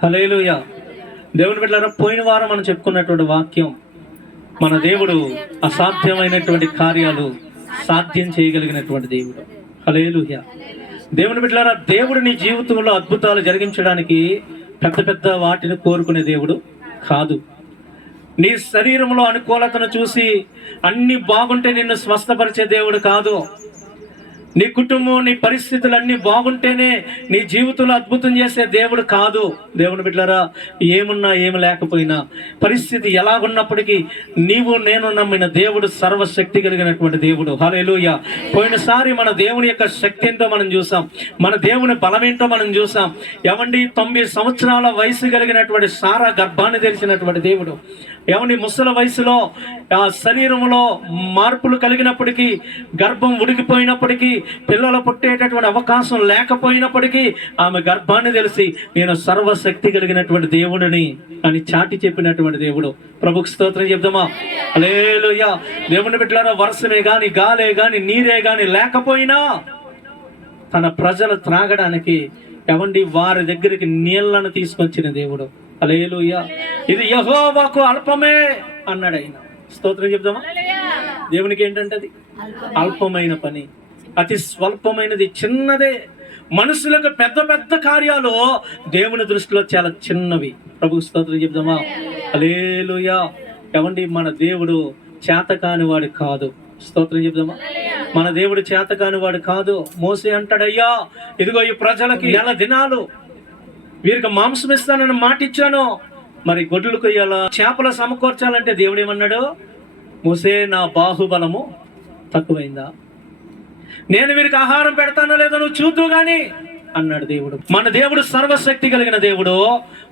హల్లెలూయా. దేవుని బిడ్డలారా, పోయిన వారం మనం చెప్పుకున్నటువంటి వాక్యం, మన దేవుడు అసాధ్యమైనటువంటి కార్యాలు సాధ్యం చేయగలిగినటువంటి దేవుడు. హల్లెలూయా. దేవుని బిడ్డలారా, దేవుడు నీ జీవితంలో అద్భుతాలు జరిగించడానికి పెద్ద పెద్ద వాటిని కోరుకునే దేవుడు కాదు. నీ శరీరంలో అనుకూలతను చూసి అన్ని బాగుంటే నిన్ను స్వస్థపరిచే దేవుడు కాదు. నీ కుటుంబం, నీ పరిస్థితులన్నీ బాగుంటేనే నీ జీవితంలో అద్భుతం చేసే దేవుడు కాదు. దేవుని బిడ్డలారా, ఏమున్నా ఏమి లేకపోయినా, పరిస్థితి ఎలాగున్నప్పటికీ నీవు నేను నమ్మిన దేవుడు సర్వశక్తి కలిగినటువంటి దేవుడు. హల్లెలూయా. పోయినసారి మన దేవుని యొక్క శక్తి ఏంటో మనం చూసాం, మన దేవుని బలం ఏంటో మనం చూసాం. ఏమండి, 90 సంవత్సరాల వయసు కలిగినటువంటి సారా గర్భాన్ని తెరిచినటువంటి దేవుడు. ఏమండి, ముసలి వయసులో ఆ శరీరంలో మార్పులు కలిగినప్పటికీ, గర్భం ఉడికిపోయినప్పటికీ, పిల్లలు పుట్టేటటువంటి అవకాశం లేకపోయినప్పటికీ ఆమె గర్భాన్ని తెలిసి నేను సర్వశక్తి కలిగినటువంటి దేవుడిని అని చాటి చెప్పినటువంటి దేవుడు. ప్రభుకు స్తోత్రం చెప్దామా? హల్లెలూయా. దేవుని బిడ్డలారా, వర్షమే గాని, గాలే గాని, నీరే గాని లేకపోయినా తన ప్రజలు త్రాగడానికి ఏమండి వారి దగ్గరికి నీళ్లను తీసుకొచ్చిన దేవుడు. హల్లెలూయా. ఇది యెహోవాకు అల్పమే అన్నాడు ఆయన. స్తోత్రం చెప్దామా? దేవునికి ఏంటంటే అది అల్పమైన పని, అతి స్వల్పమైనది, చిన్నదే. మనుషులకు పెద్ద పెద్ద కార్యాలు దేవుని దృష్టిలో చాలా చిన్నవి. ప్రభు స్తోత్రం చెప్దామా? హల్లెలూయా. ఏమండి, మన దేవుడు చేతకాని వాడు కాదు. స్తోత్రం చెప్దామా? మన దేవుడు చేతకాని వాడు కాదు. మోసే అంటాడయ్యా, ఇదిగో ఈ ప్రజలకి 9 దినాలు వీరికి మాంసం ఇస్తానని మాట ఇచ్చాను, మరి గొడ్లు కొయ్యాలా, చేపలు సమకూర్చాలంటే దేవుడు ఏమన్నాడు? మోసే, నా బాహుబలము తక్కువైందా? నేను వీరికి ఆహారం పెడతానో లేదో నువ్వు చూద్దు గాని అన్నాడు దేవుడు. మన దేవుడు సర్వశక్తి కలిగిన దేవుడు.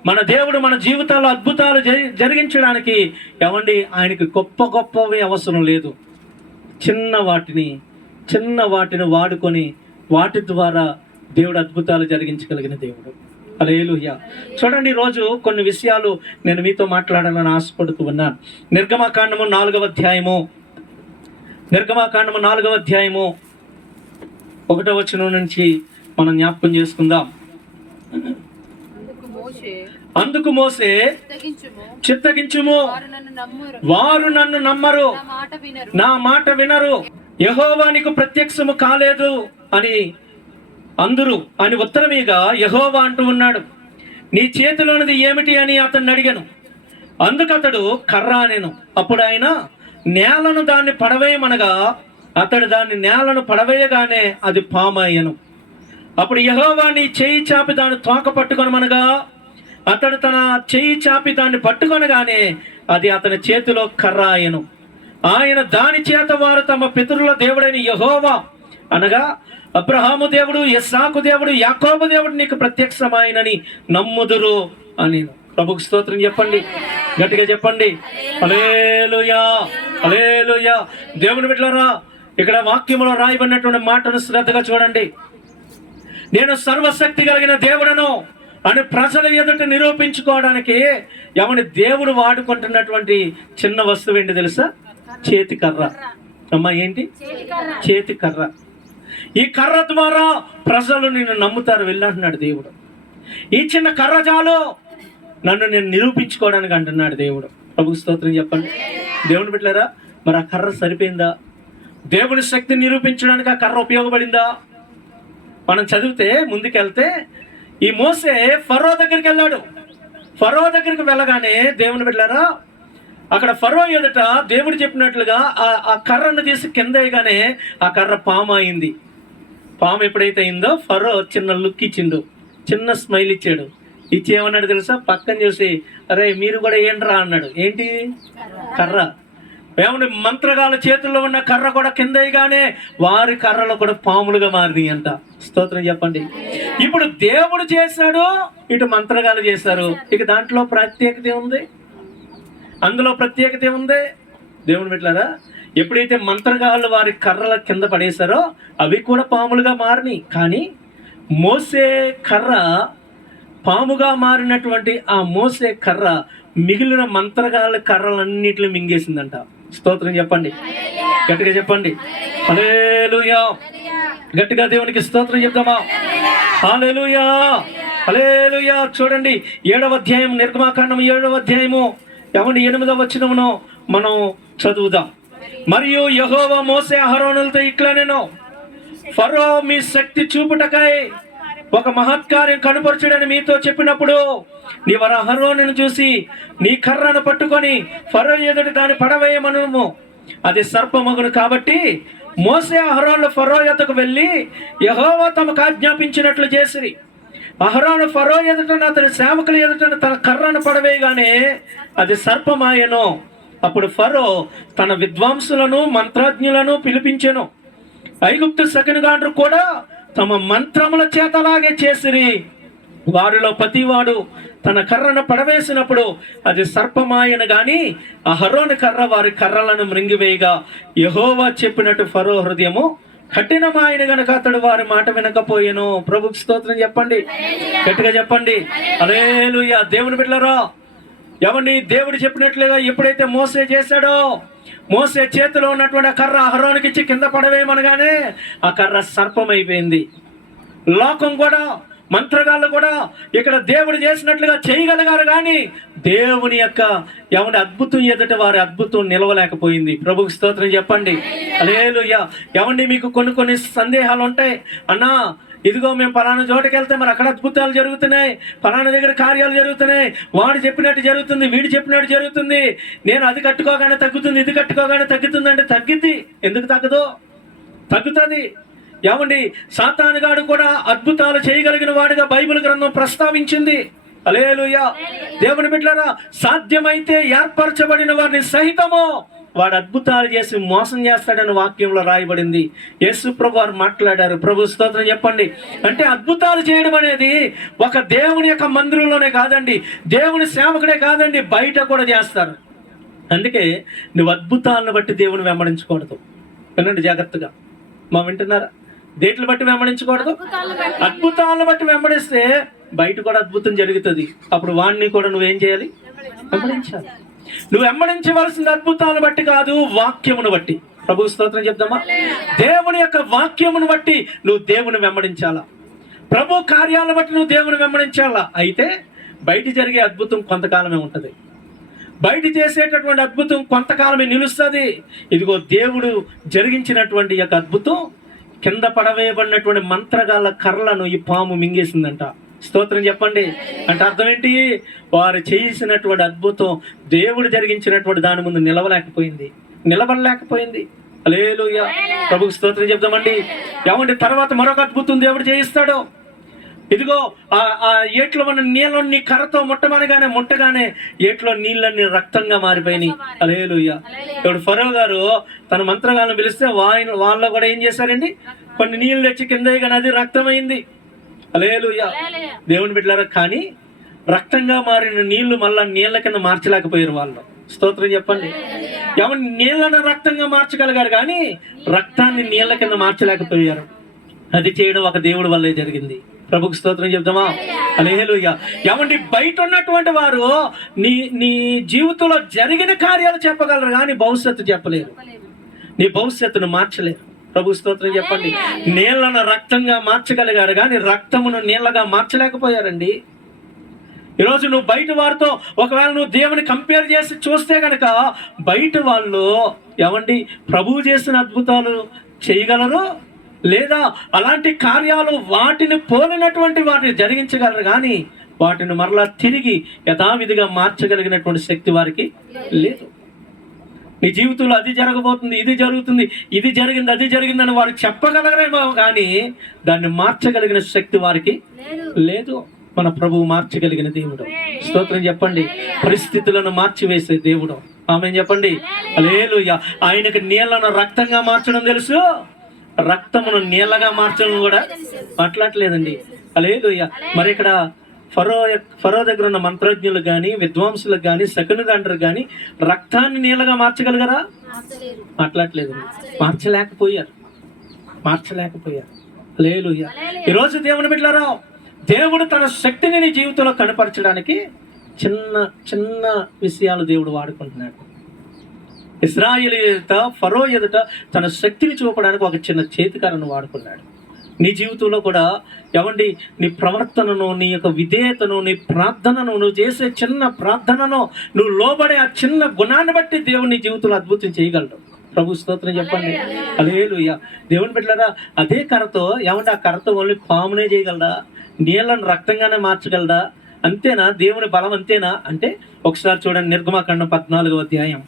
మన దేవుడు మన జీవితాల్లో అద్భుతాలు జరిగించడానికి ఏమండి ఆయనకి గొప్ప గొప్పవి అవసరం లేదు. చిన్న వాటిని వాడుకొని వాటి ద్వారా దేవుడు అద్భుతాలు జరిగించగలిగిన దేవుడు. హల్లెలూయా. చూడండి, ఈరోజు కొన్ని విషయాలు నేను మీతో మాట్లాడాలని ఆశపడుతూ ఉన్నాను. నిర్గమకాండము 4వ అధ్యాయము 1వ వచనం నుంచి మనం జ్ఞాపకం చేసుకుందాం. అందుకు మోసే, చిత్తగించుము, వారు నన్ను నమ్మరు, నా మాట వినరు, యెహోవా నీకు ప్రత్యక్షము కాలేదు అని అందరూ అని ఉత్తరమీగా యెహోవా అంటూ ఉన్నాడు. నీ చేతిలోనిది ఏమిటి అని అతన్ని అడిగాను. అందుకతడు కర్ర అనెను. అప్పుడు ఆయన నేలను దాన్ని పడవేయమనగా అతడు దాన్ని నేలను పడవేయగానే అది పాము అయ్యెను. అప్పుడు యెహోవా నీ చేయి చాపి దాన్ని తోక పట్టుకొనమనగా అతడు తన చేయి చాపి దాన్ని పట్టుకొనగానే అది అతని చేతిలో కర్ర అయ్యెను. ఆయన దాని చేత వారు తమ పితరుల దేవుడైన యెహోవా అనగా అబ్రహాము దేవుడు, ఇస్సాకు దేవుడు, యాకోబు దేవుడు నీకు ప్రత్యక్షమాయనని నమ్ముదురు అని. ప్రభుకు స్తోత్రం చెప్పండి, గట్టిగా చెప్పండి. హల్లెలూయా, హల్లెలూయా. దేవుని బిడ్డలారా, ఇక్కడ వాక్యంలో రాయబడినటువంటి మాటను శ్రద్ధగా చూడండి. నేను సర్వశక్తి కలిగిన దేవుడను అని ప్రజల ఎదుట నిరూపించుకోవడానికి ఎవరి దేవుడు వాడుకుంటున్నటువంటి చిన్న వస్తువు ఏంటి తెలుసా? చేతి కర్ర. అమ్మా, ఏంటి? చేతి కర్ర. ఈ కర్ర ద్వారా ప్రజలు నిన్ను నమ్ముతారు వెళ్ళంటున్నాడు దేవుడు. ఈ చిన్న కర్ర చాలు నన్ను నేను నిరూపించుకోవడానికి అంటున్నాడు దేవుడు. ప్రభుకు స్తోత్రం చెప్పండి. దేవుని బిడ్డలారా, మరి ఆ కర్ర సరిపోయిందా? దేవుని శక్తిని నిరూపించడానికి ఆ కర్ర ఉపయోగపడిందా? మనం చదివితే ముందుకెళ్తే ఈ మోసే ఫరో దగ్గరికి వెళ్ళాడు. ఫరో దగ్గరికి వెళ్ళగానే దేవుని బిడ్డలారా, అక్కడ ఫరో ఎదుట దేవుడు చెప్పినట్లుగా ఆ కర్రను తీసి కింద వేయగానే ఆ కర్ర పాము అయింది. పాము ఎప్పుడైతే అయిందో ఫరో చిన్న లుక్ ఇచ్చిండు, చిన్న స్మైల్ ఇచ్చాడు. ఇచ్చేమన్నాడు తెలుసా? పక్కన చూసి, అరే మీరు కూడా ఏంట్రా అన్నాడు. ఏంటి? కర్ర. ఏమంటే మంత్రగాళ్ళ చేతుల్లో ఉన్న కర్ర కూడా కింద వేయగానే వారి కర్రలు కూడా పాములుగా మారినాయి అంట. స్తోత్రం చెప్పండి. ఇప్పుడు దేవుడు చేశాడు, ఇటు మంత్రగాళ్ళు చేశారు. ఇక దాంట్లో ప్రత్యేకత ఉంది, అందులో ప్రత్యేకత ఉంది. దేవుని బిడ్డలారా, ఎప్పుడైతే మంత్రగాళ్ళు వారి కర్రల కింద పడేశారో అవి కూడా పాములుగా మారినాయి. కానీ మోసే కర్ర, పాముగా మారినటువంటి ఆ మోసే కర్ర మిగిలిన మంత్రగాళ్ళ కర్రలన్నిటిని మింగేసిందంట. స్తోత్రం చెప్పండి, గట్టిగా చెప్పండి. హల్లెలూయా. గట్టిగా దేవునికి స్తోత్రం చెప్దామా? హల్లెలూయా. హల్లెలూయా. చూడండి 7వ అధ్యాయం, నిర్గమాకాండం 7వ అధ్యాయము 8వ వచనమును మనం చదువుదాం. మరియు యెహోవా మోసే అహరోనులతో ఇట్లా నేను, ఫరో మీ శక్తి చూపుటకై ఒక మహత్కార్యం కనుపరచుడని మీతో చెప్పినప్పుడు నీవు అహరోనును చూసి నీ కర్రను పట్టుకొని ఫరో ఎదుటి దాన్ని పడవేయమనుము, అది సర్పమగును. కాబట్టి మోసే అహరోను ఫరో యొద్దకు వెళ్ళి యెహోవా తమకు ఆజ్ఞాపించినట్లు చేసిరి. అహరోను ఫరో ఎదుటను అతని సేవకుల ఎదుటను తన కర్రను పడవేయగానే అది సర్పమాయను. అప్పుడు ఫరో తన విద్వాంసులను మంత్రజ్ఞులను పిలిపించెను. ఐగుప్తు సకినగాండ్రు కూడా తమ మంత్రముల చేతలాగే చేసిరి. వారిలో ప్రతివాడు తన కర్రను పడవేసినప్పుడు అది సర్పమాయను గాని అహరోను కర్ర వారి కర్రలను మృంగివేయగా యెహోవా చెప్పినట్టు ఫరో హృదయము కఠినమాయన గనక అతడు వారి మాట వినకపోయెను. ప్రభుకు స్తోత్రం చెప్పండి, గట్టిగా చెప్పండి హల్లెలూయా. దేవుని బిడ్డలారా, దేవుడు చెప్పినట్లుగా ఎప్పుడైతే మోసే చేశాడో, మోసే చేతిలో ఉన్నటువంటి ఆ కర్ర అహరోనుకి ఇచ్చి కింద పడవేయమనగానే ఆ కర్ర సర్పమైపోయింది. లోకం కూడా, మంత్రగాళ్ళు కూడా ఇక్కడ దేవుడు చేసినట్లుగా చేయగలిగారు కానీ దేవుని యొక్క అద్భుతం ఎదుట వారి అద్భుతం నిలవలేకపోయింది. ప్రభుకు స్తోత్రం చెప్పండి హల్లెలూయా. మీకు కొన్ని సందేహాలు ఉంటాయి. అన్నా ఇదిగో మేము పలానా చోటకి వెళ్తే మరి అక్కడ అద్భుతాలు జరుగుతున్నాయి, పలానా దగ్గర కార్యాలు జరుగుతున్నాయి, వాడు చెప్పినట్టు జరుగుతుంది, వీడు చెప్పినట్టు జరుగుతుంది, నేను అది కట్టుకోగానే తగ్గుతుంది, ఇది కట్టుకోగానే తగ్గుతుంది అంటే తగ్గిద్ది. ఎందుకు తగ్గదు? తగ్గుతుంది. సాతానుగాడు కూడా అద్భుతాలు చేయగలిగిన వాడిగా బైబిల్ గ్రంథం ప్రస్తావించింది. హల్లెలూయా. దేవుని బిడ్డలారా, సాధ్యమైతే ఏర్పరచబడిన వారిని సహితము వాడు అద్భుతాలు చేసి మోసం చేస్తాడని వాక్యంలో రాయబడింది. యేసు ప్రభు వారు మాట్లాడారు. ప్రభు స్తోత్రం చెప్పండి. అంటే అద్భుతాలు చేయడం అనేది ఒక దేవుని యొక్క మందిరంలోనే కాదండి, దేవుని సేవకుడే కాదండి, బయట కూడా చేస్తారు. అందుకే నువ్వు అద్భుతాలను బట్టి దేవుని వెంబడించకూడదు. వినండి జాగ్రత్తగా, వింటున్నారా? దేట్లు బట్టి వెంబడించకూడదు, అద్భుతాలను బట్టి వెంబడిస్తే బయట కూడా అద్భుతం జరుగుతుంది. అప్పుడు వాడిని కూడా నువ్వేం చేయాలి? వెంబడించాలి. నువ్వు వెంబడించవలసిన అద్భుతాలను బట్టి కాదు, వాక్యమును బట్టి. ప్రభు స్తోత్రం చెప్దామా? దేవుని యొక్క వాక్యమును బట్టి నువ్వు దేవుని వెంబడించాలా, ప్రభు కార్యాలను బట్టి నువ్వు దేవుని వెంబడించాలా. అయితే బయట జరిగే అద్భుతం కొంతకాలమే ఉంటుంది, బయట చేసేటటువంటి అద్భుతం కొంతకాలమే నిలుస్తుంది. ఇదిగో దేవుడు జరిగించినటువంటి యొక్క అద్భుతం కింద పడవేయబడినటువంటి మంత్రగాళ్ళ కర్రలను ఈ పాము మింగేసిందంట. స్తోత్రం చెప్పండి. అంటే అర్థం ఏంటి? వారు చేసినటువంటి అద్భుతం దేవుడు జరిగించినటువంటి దాని ముందు నిలవలేకపోయింది, నిలబడలేకపోయింది. హల్లెలూయా. ప్రభుకు స్తోత్రం చెప్దామండి. తర్వాత మరొక అద్భుతం దేవుడు చేయిస్తాడు. ఇదిగో ఆ ఏట్లో ఉన్న నీళ్ళని కర్రతో ముట్టగానే ఏట్లో నీళ్ళన్నీ రక్తంగా మారిపోయినాయి. హల్లెలూయా. ఇప్పుడు ఫరో గారు తన మంత్రగాలను పిలిస్తే వాళ్ళు కూడా ఏం చేశారండి? కొన్ని నీళ్ళు తెచ్చి కింద కానీ అది రక్తమైంది. హల్లెలూయా. దేవుని బిడ్డలారా, కానీ రక్తంగా మారిన నీళ్లు మళ్ళా నీళ్ళ కింద మార్చలేకపోయారు వాళ్ళు. స్తోత్రం చెప్పండి. నీళ్ళను రక్తంగా మార్చగలిగారు కానీ రక్తాన్ని నీళ్ళ కింద మార్చలేకపోయారు. అది చేయడం ఒక దేవుడి వల్లే జరిగింది. ప్రభుకు స్తోత్రం చెప్దామా? హల్లెలూయా. బయట ఉన్నటువంటి వారు నీ జీవితంలో జరిగిన కార్యాలు చెప్పగలరు కానీ భవిష్యత్తు చెప్పలేరు, నీ భవిష్యత్తును మార్చలేరు. ప్రభు స్తోత్రం చెప్పండి. నీళ్లను రక్తంగా మార్చగలిగారు కానీ రక్తమును నీళ్ళగా మార్చలేకపోయారండి. ఈరోజు నువ్వు బయట వారితో ఒకవేళ నువ్వు దేవుని కంపేర్ చేసి చూస్తే కనుక బయట వాళ్ళు ప్రభువు చేసిన అద్భుతాలు చేయగలరు, లేదా అలాంటి కార్యాలు వాటిని పోలినటువంటి వాటిని జరిగించగలరు కానీ వాటిని మరలా తిరిగి యథావిధిగా మార్చగలిగినటువంటి శక్తి వారికి లేదు. నీ జీవితంలో అది జరగబోతుంది, ఇది జరుగుతుంది, ఇది జరిగింది, అది జరిగిందని వారు చెప్పగలరేమో కానీ దాన్ని మార్చగలిగిన శక్తి వారికి లేదు. మన ప్రభువు మార్చగలిగిన దేవుడు. స్తోత్రం చెప్పండి. పరిస్థితులను మార్చివేసే దేవుడు. ఆమేన్ చెప్పండి. హల్లెలూయా. ఆయనకు నీళ్లను రక్తంగా మార్చడం తెలుసు, రక్తమును నీళ్ళగా మార్చడం కూడా మాట్లాడలేదండి. హల్లెలూయా. మరి ఇక్కడ ఫరో దగ్గర ఉన్న మంత్రజ్ఞులకు కానీ విద్వాంసులకు కానీ శకునగాండ్రులకు కానీ రక్తాన్ని నీళ్ళగా మార్చగలిగారా? మాట్లాడలేదు, మార్చలేకపోయారు. హల్లెలూయా. ఈరోజు దేవుని బిడ్డలారా, దేవుడు తన శక్తిని నీ జీవితంలో కనపరచడానికి చిన్న చిన్న విషయాలు దేవుడు వాడుకుంటున్నాడు. ఇశ్రాయేలు ఎదుట, ఫరో ఎదుట తన శక్తిని చూపడానికి ఒక చిన్న చేతికర్రను వాడుకున్నాడు. నీ జీవితంలో కూడా ఏమండి నీ ప్రవర్తనను, నీ యొక్క విధేయతను, నీ ప్రార్థనను, నువ్వు చేసే చిన్న ప్రార్థనను, నువ్వు లోబడే ఆ చిన్న గుణాన్ని బట్టి దేవుడు నీ జీవితంలో అద్భుతం చేయగలడు. ప్రభు స్తోత్రం చెప్పండి. హల్లెలూయా. దేవుని బిడ్డలారా, అదే కర్రతో ఏమంటే ఆ కర్రతో ఓన్లీ పామునే చేయగలడా? నీళ్ళను రక్తంగానే మార్చగలడా? అంతేనా దేవుని బలం? అంతేనా అంటే ఒకసారి చూడండి, నిర్గమాకాండం 14వ అధ్యాయం.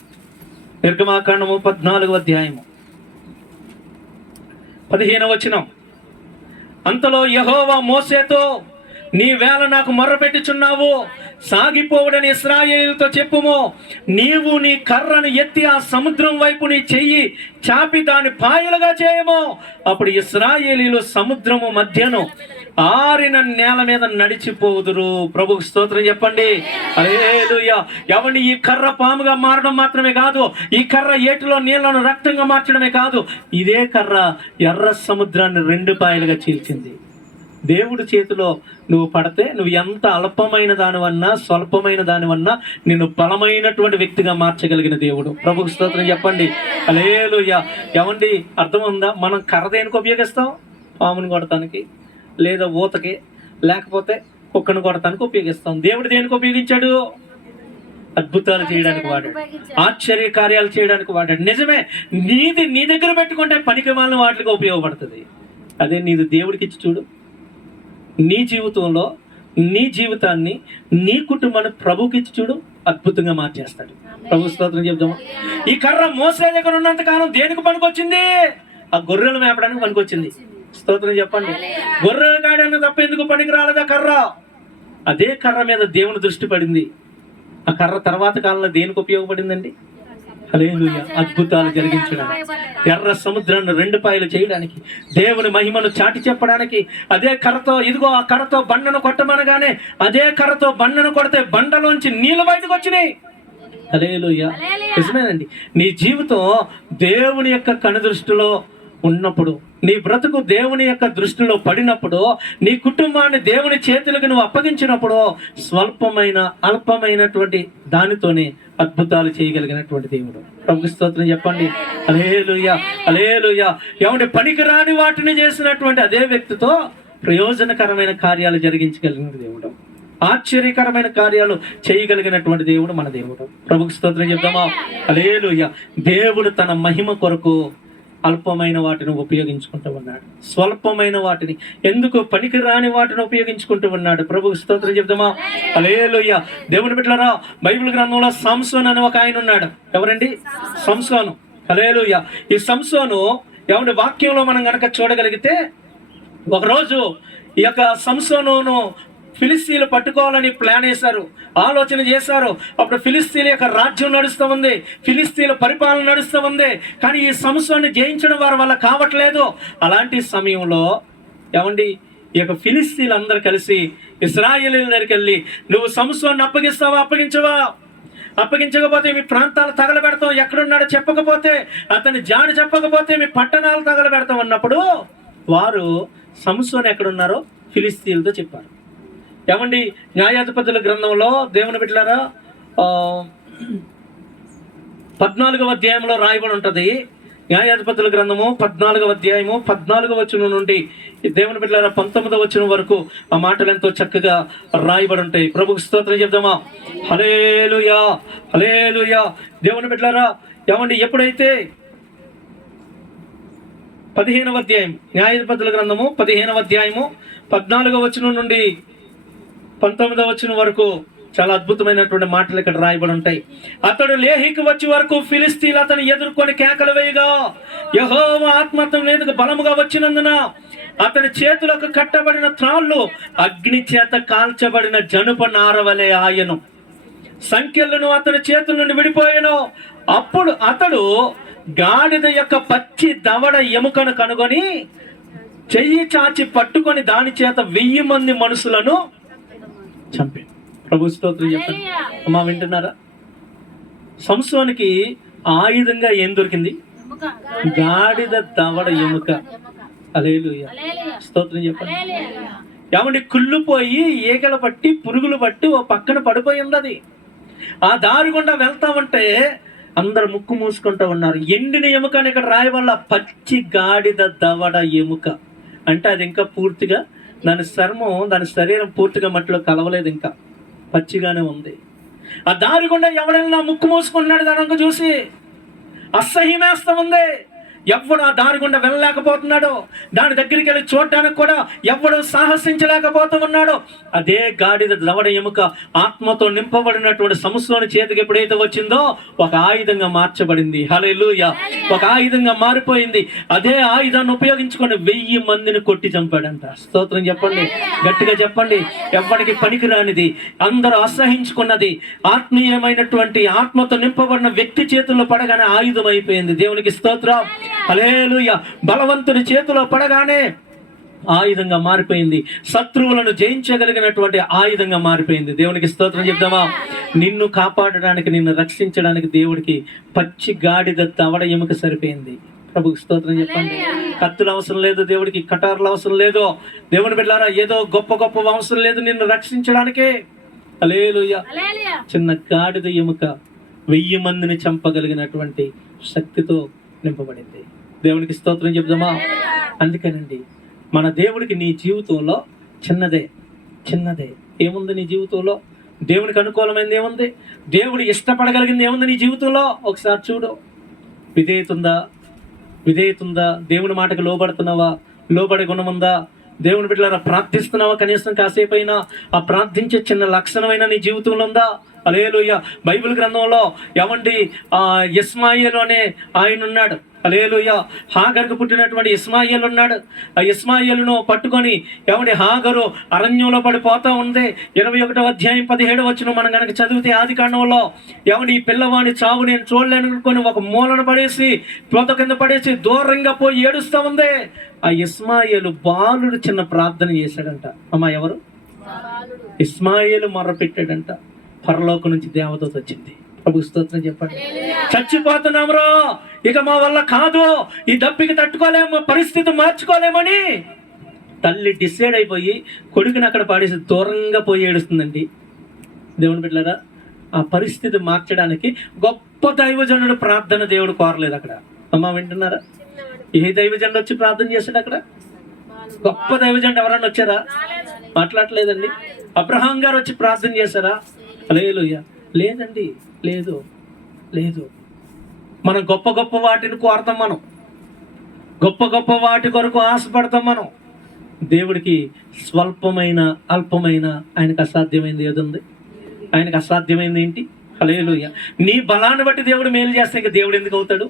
నిర్గమాకాండము 14వ అధ్యాయము 15వ వచనం. అంతలో యెహోవా మోషేతో, నీవేళ నాకు మొర్రపెట్టుచున్నావు, సాగిపోవుడని ఇశ్రాయేలుతో చెప్పుము. నీవు నీ కర్రను ఎత్తి ఆ సముద్రం వైపు నీ చెయ్యి చాపి దాని పాయలుగా చేయము. అప్పుడు ఇశ్రాయేలీలు సముద్రము మధ్యను ఆరిన నేల మీద నడిచిపోదురు. ప్రభుకు స్తోత్రం చెప్పండి. హల్లెలూయా. ఎవరిని ఈ కర్ర పాముగా మారడం మాత్రమే కాదు, ఈ కర్ర ఏటిలో నీళ్లను రక్తంగా మార్చడమే కాదు, ఇదే కర్ర ఎర్ర సముద్రాన్ని 2 పాయలుగా చీల్చింది. దేవుడి చేతిలో నువ్వు పడితే నువ్వు ఎంత అల్పమైన దానివన్నా, స్వల్పమైన దానివన్నా నిన్ను బలమైనటువంటి వ్యక్తిగా మార్చగలిగిన దేవుడు. ప్రభుకు స్తోత్రం చెప్పండి. హల్లెలూయా. ఏమండి అర్థం ఉందా? మనం కర్ర దేనికి ఉపయోగిస్తాం? పాముని కొడటానికి, లేదా ఊతకి, లేకపోతే కుక్కను కొడటానికి ఉపయోగిస్తాం. దేవుడు దేనికి ఉపయోగించాడు? అద్భుతాలు చేయడానికి వాడాడు, ఆశ్చర్య కార్యాలు చేయడానికి వాడాడు. నిజమే, నీది నీ దగ్గర పెట్టుకుంటే పనికిమాలిన వాటికి ఉపయోగపడుతుంది. అదే నీది దేవుడికి ఇచ్చి చూడు, నీ జీవితంలో నీ జీవితాన్ని, నీ కుటుంబాన్ని ప్రభుకి ఇచ్చి చూడు, అద్భుతంగా మార్చేస్తాడు. ప్రభు స్తోత్రం చెప్తామా. ఈ కర్ర మోసే దగ్గర ఉన్నంత కాలం దేనికి పనికొచ్చింది? ఆ గొర్రెలు మేపడానికి పనికొచ్చింది. స్తోత్రం చెప్పండి. గొర్రెలు కాయడానికి తప్ప ఎందుకు పనికి రాలేదా కర్ర? అదే కర్ర మీద దేవుని దృష్టి పడింది. ఆ కర్ర తర్వాత కాలంలో దేనికి ఉపయోగపడిందండి? హల్లెలూయా. అద్భుతాలు జరిగించడానికి, ఎర్ర సముద్రాన్ని 2 పాయలు చేయడానికి, దేవుని మహిమను చాటి చెప్పడానికి. అదే కర్రతో, ఇదిగో ఆ కర్రతో బండను కొట్టమనగానే అదే కర్రతో బండను కొడితే బండలోంచి నీళ్లు బయటకు వచ్చినాయి. హల్లెలూయా. నిజమేనండి. నీ జీవితం దేవుని యొక్క కనుదృష్టిలో ఉన్నప్పుడు, నీ బ్రతుకు దేవుని యొక్క దృష్టిలో పడినప్పుడు, నీ కుటుంబాన్ని దేవుని చేతులకు నువ్వు అప్పగించినప్పుడు, స్వల్పమైన అల్పమైనటువంటి దానితోనే అద్భుతాలు చేయగలిగినటువంటి దేవుడు. ప్రభువు స్తోత్రం చెప్పండి. హల్లెలూయా. హల్లెలూయా. ఏమంటే పనికిరాని వాటిని చేసినటువంటి అదే వ్యక్తితో ప్రయోజనకరమైన కార్యాలు జరిగించగలిగిన దేవుడు, ఆశ్చర్యకరమైన కార్యాలు చేయగలిగినటువంటి దేవుడు మన దేవుడు. ప్రభువు స్తోత్రం చెప్తామా. హల్లెలూయా. దేవుడు తన మహిమ కొరకు అల్పమైన వాటిని ఉపయోగించుకుంటూ ఉన్నాడు, స్వల్పమైన వాటిని, ఎందుకు పనికిరాని వాటిని ఉపయోగించుకుంటూ ఉన్నాడు. ప్రభువు స్తోత్రం చెప్దామా. హల్లెలూయా. దేవుని బిడ్డలారా, బైబిల్ గ్రంథంలో సంసోను అని ఒక ఆయన ఉన్నాడు. ఎవరండి? సంసోను. హల్లెలూయా. ఈ సంసోను ఎవరి వాక్యంలో మనం గనక చూడగలిగితే, ఒకరోజు ఈ యొక్క సంసోనును ఫిలిస్తీన్లు పట్టుకోవాలని ప్లాన్ వేశారు, ఆలోచన చేశారు. అప్పుడు ఫిలిస్తీన్ల యొక్క రాజ్యం నడుస్తూ ఉంది, ఫిలిస్తీన్ల పరిపాలన నడుస్తూ ఉంది. కానీ ఈ సంసోన్ని జయించడం వారి వల్ల కావట్లేదు. అలాంటి సమయంలో ఏమండి, ఈ యొక్క ఫిలిస్తీన్లు అందరూ కలిసి ఇశ్రాయేలీయుల దగ్గరికి వెళ్ళి, నువ్వు సంసోన్ని అప్పగిస్తావా, అప్పగించవా? అప్పగించకపోతే మీ ప్రాంతాలు తగలబెడతాం, ఎక్కడున్నాడో చెప్పకపోతే, అతని జాడి చెప్పకపోతే మీ పట్టణాలు తగలబెడతాం అన్నప్పుడు వారు సంసోను ఎక్కడున్నారో ఫిలిస్తీన్లతో చెప్పారు. ఏమండి, న్యాయాధిపతుల గ్రంథంలో దేవుని బిడ్డలారా 14వ అధ్యాయంలో రాయబడి ఉంటుంది. న్యాయాధిపతుల గ్రంథము 14వ అధ్యాయము 14వ వచనం నుండి దేవుని బిడ్డలారా 19వ వచనం వరకు ఆ మాటలు ఎంతో చక్కగా రాయబడి ఉంటాయి. ప్రభుకు స్తోత్రం చెప్దామా. హల్లెలూయా. హల్లెలూయా. దేవుని బిడ్డలారా, ఏమండి, ఎప్పుడైతే 15వ అధ్యాయం, న్యాయాధిపతుల గ్రంథము 15వ అధ్యాయము 14వ వచనం నుండి 19వ వచనం వరకు చాలా అద్భుతమైనటువంటి మాటలు ఇక్కడ రాయబడి ఉంటాయి. అతడు లేహికి వచ్చే వరకు ఫిలిస్తీన్లు అతను ఎదుర్కొని కేకలు వేయగా, యెహోవా ఆత్మ అతని మీదకు బలముగా వచ్చినందున అతని చేతులకు కట్టబడిన త్రాళ్ళు అగ్ని చేత కాల్చబడిన జనుప నారవలే ఆయను, సంఖ్యలను అతని చేతుల నుండి విడిపోయాను. అప్పుడు అతడు గాడిద యొక్క పచ్చి దవడ ఎముకను కనుగొని చెయ్యి చాచి పట్టుకొని దాని చేత 1000 మంది మనుషులను చంపాడు. ప్రభు స్తోత్రం చెప్పండి. అమ్మా వింటున్నారా? సంసోనికి ఆయుధంగా ఏం దొరికింది? గాడిద దవడ ఎముక. హల్లెలూయా. స్తోత్రం చెప్పండి. ఏమండి, కుళ్ళిపోయి ఈగలు పట్టి పురుగులు పట్టి ఓ పక్కన పడిపోయి ఉంది. అది ఆ దారి గుండా వెళ్తామంటే అందరు ముక్కు మూసుకుంటూ ఉన్నారు. ఎండిన ఎముక అని ఇక్కడ రాయవల్ల పచ్చి గాడిద దవడ ఎముక. అంటే అది ఇంకా పూర్తిగా దాని చర్మం, దాని శరీరం పూర్తిగా మట్టిలో కలవలేదు, ఇంకా పచ్చిగానే ఉంది. ఆ దారి గుండా ఎవడైనా ముక్కు మూసుకున్నాడు దాని చూసి అసహ్యమేస్తా ఉంది. ఎవడు ఆ దారి గుండా వెళ్ళలేకపోతున్నాడు, దాని దగ్గరికి వెళ్ళి చూడటానికి కూడా ఎవడు సాహసించలేకపోతూ ఉన్నాడు. అదే గాడిద ద్రవణ ఎముక ఆత్మతో నింపబడినటువంటి సంసోను చేతికి ఎప్పుడైతే వచ్చిందో ఒక ఆయుధంగా మార్చబడింది. హల్లెలూయా. ఒక ఆయుధంగా మారిపోయింది. అదే ఆయుధాన్ని ఉపయోగించుకొని 1000 మందిని కొట్టి చంపాడంట. స్తోత్రం చెప్పండి, గట్టిగా చెప్పండి. ఎవ్వడికి పనికిరానిది, అందరూ అసహించుకున్నది, ఆత్మీయమైనటువంటి ఆత్మతో నింపబడిన వ్యక్తి చేతుల్లో పడగానే ఆయుధం అయిపోయింది. దేవునికి స్తోత్రం. హల్లెలూయా. బలవంతుని చేతిలో పడగానే ఆయుధంగా మారిపోయింది. శత్రువులను జయించగలిగినటువంటి ఆయుధంగా మారిపోయింది. దేవునికి స్తోత్రం చెప్దామా. నిన్ను కాపాడడానికి, నిన్ను రక్షించడానికి దేవుడికి పచ్చి గాడిద దవడ ఎముక సరిపోయింది. ప్రభుకి స్తోత్రం చెప్పండి. కత్తులు అవసరం లేదు దేవుడికి, కటార్లు అవసరం లేదు. దేవుని బిడ్డలారా, ఏదో గొప్ప గొప్ప అవసరం లేదు నిన్ను రక్షించడానికే. హల్లెలూయా. చిన్న గాడిద ఎముక 1000 మందిని చంపగలిగినటువంటి శక్తితో నింపబడింది. దేవునికి స్తోత్రం చెప్దామా. అందుకనండి మన దేవుడికి నీ జీవితంలో చిన్నదే ఏముంది? నీ జీవితంలో దేవునికి అనుకూలమైనది ఏముంది? దేవుడు ఇష్టపడగలిగింది ఏముంది నీ జీవితంలో? ఒకసారి చూడు. విధేయత ఉందా? దేవుని మాటకి లోబడుతున్నావా? లోబడే గుణం ఉందా? దేవుని బిడ్డలారా, ప్రార్థిస్తున్నావా? కనీసం కాసేపు అయినా ఆ ప్రార్థించే చిన్న లక్షణమైన నీ జీవితంలో ఉందా? హల్లెలూయా. బైబిల్ గ్రంథంలో ఏమండి ఇస్మాయిలు అనే ఆయన ఉన్నాడు. హల్లెలూయా. హాగరుకు పుట్టినటువంటి ఇస్మాయిలు ఉన్నాడు. ఆ ఇస్మాయిలును పట్టుకొని ఏమండి హాగరు అరణ్యంలో పడిపోతా ఉంది. 21వ అధ్యాయం 17వ వచనం మనం కనుక చదివితే ఆదికాండంలో ఏమండి ఈ పిల్లవాడి చావు నేను చూడలేనుకొని ఒక మూలన పడేసి తోత కింద పడేసి దూరంగా పోయి ఏడుస్తూ ఉంది. ఆ ఇస్మాయిలు బాలుడు చిన్న ప్రార్థన చేశాడంట. అమ్మా ఎవరు? ఇస్మాయిలు మొర్ర పెట్టాడంట. పరలోకం నుంచి దేవదూత వచ్చింది. ప్రభు స్తోత్రం చెప్పండి. చచ్చిపోతున్నాంరా, ఇక మా వల్ల కాదు, ఈ దప్పికి తట్టుకోలేము, పరిస్థితి మార్చుకోలేమని తల్లి డిసైడ్ అయిపోయి కొడుకుని అక్కడ పాడేసి దూరంగా పోయి ఏడుస్తుందండి. దేవుని బిడ్డలారా, ఆ పరిస్థితి మార్చడానికి గొప్ప దైవజనుడు ప్రార్థన దేవుడు కోరలేదు అక్కడ. అమ్మ వింటున్నారా? ఏ దైవజనుడు వచ్చి ప్రార్థన చేశాడు అక్కడ? గొప్ప దైవజనుడు ఎవరన్నా వచ్చారా? మాట్లాడలేదండి. అబ్రహాం గారు వచ్చి ప్రార్థన చేశారా? హల్లెలూయా. లేదండి, లేదు. మనం గొప్ప గొప్ప వాటిని కోరతాం, మనం గొప్ప గొప్ప వాటి కొరకు ఆశపడతాం. మనం దేవుడికి స్వల్పమైన అల్పమైన ఆయనకు అసాధ్యమైంది ఏది ఉంది? ఆయనకు అసాధ్యమైంది ఏంటి? హల్లెలూయా. నీ బలాన్ని బట్టి దేవుడు మేలు చేస్తే ఇంకా దేవుడు ఎందుకు అవుతాడు?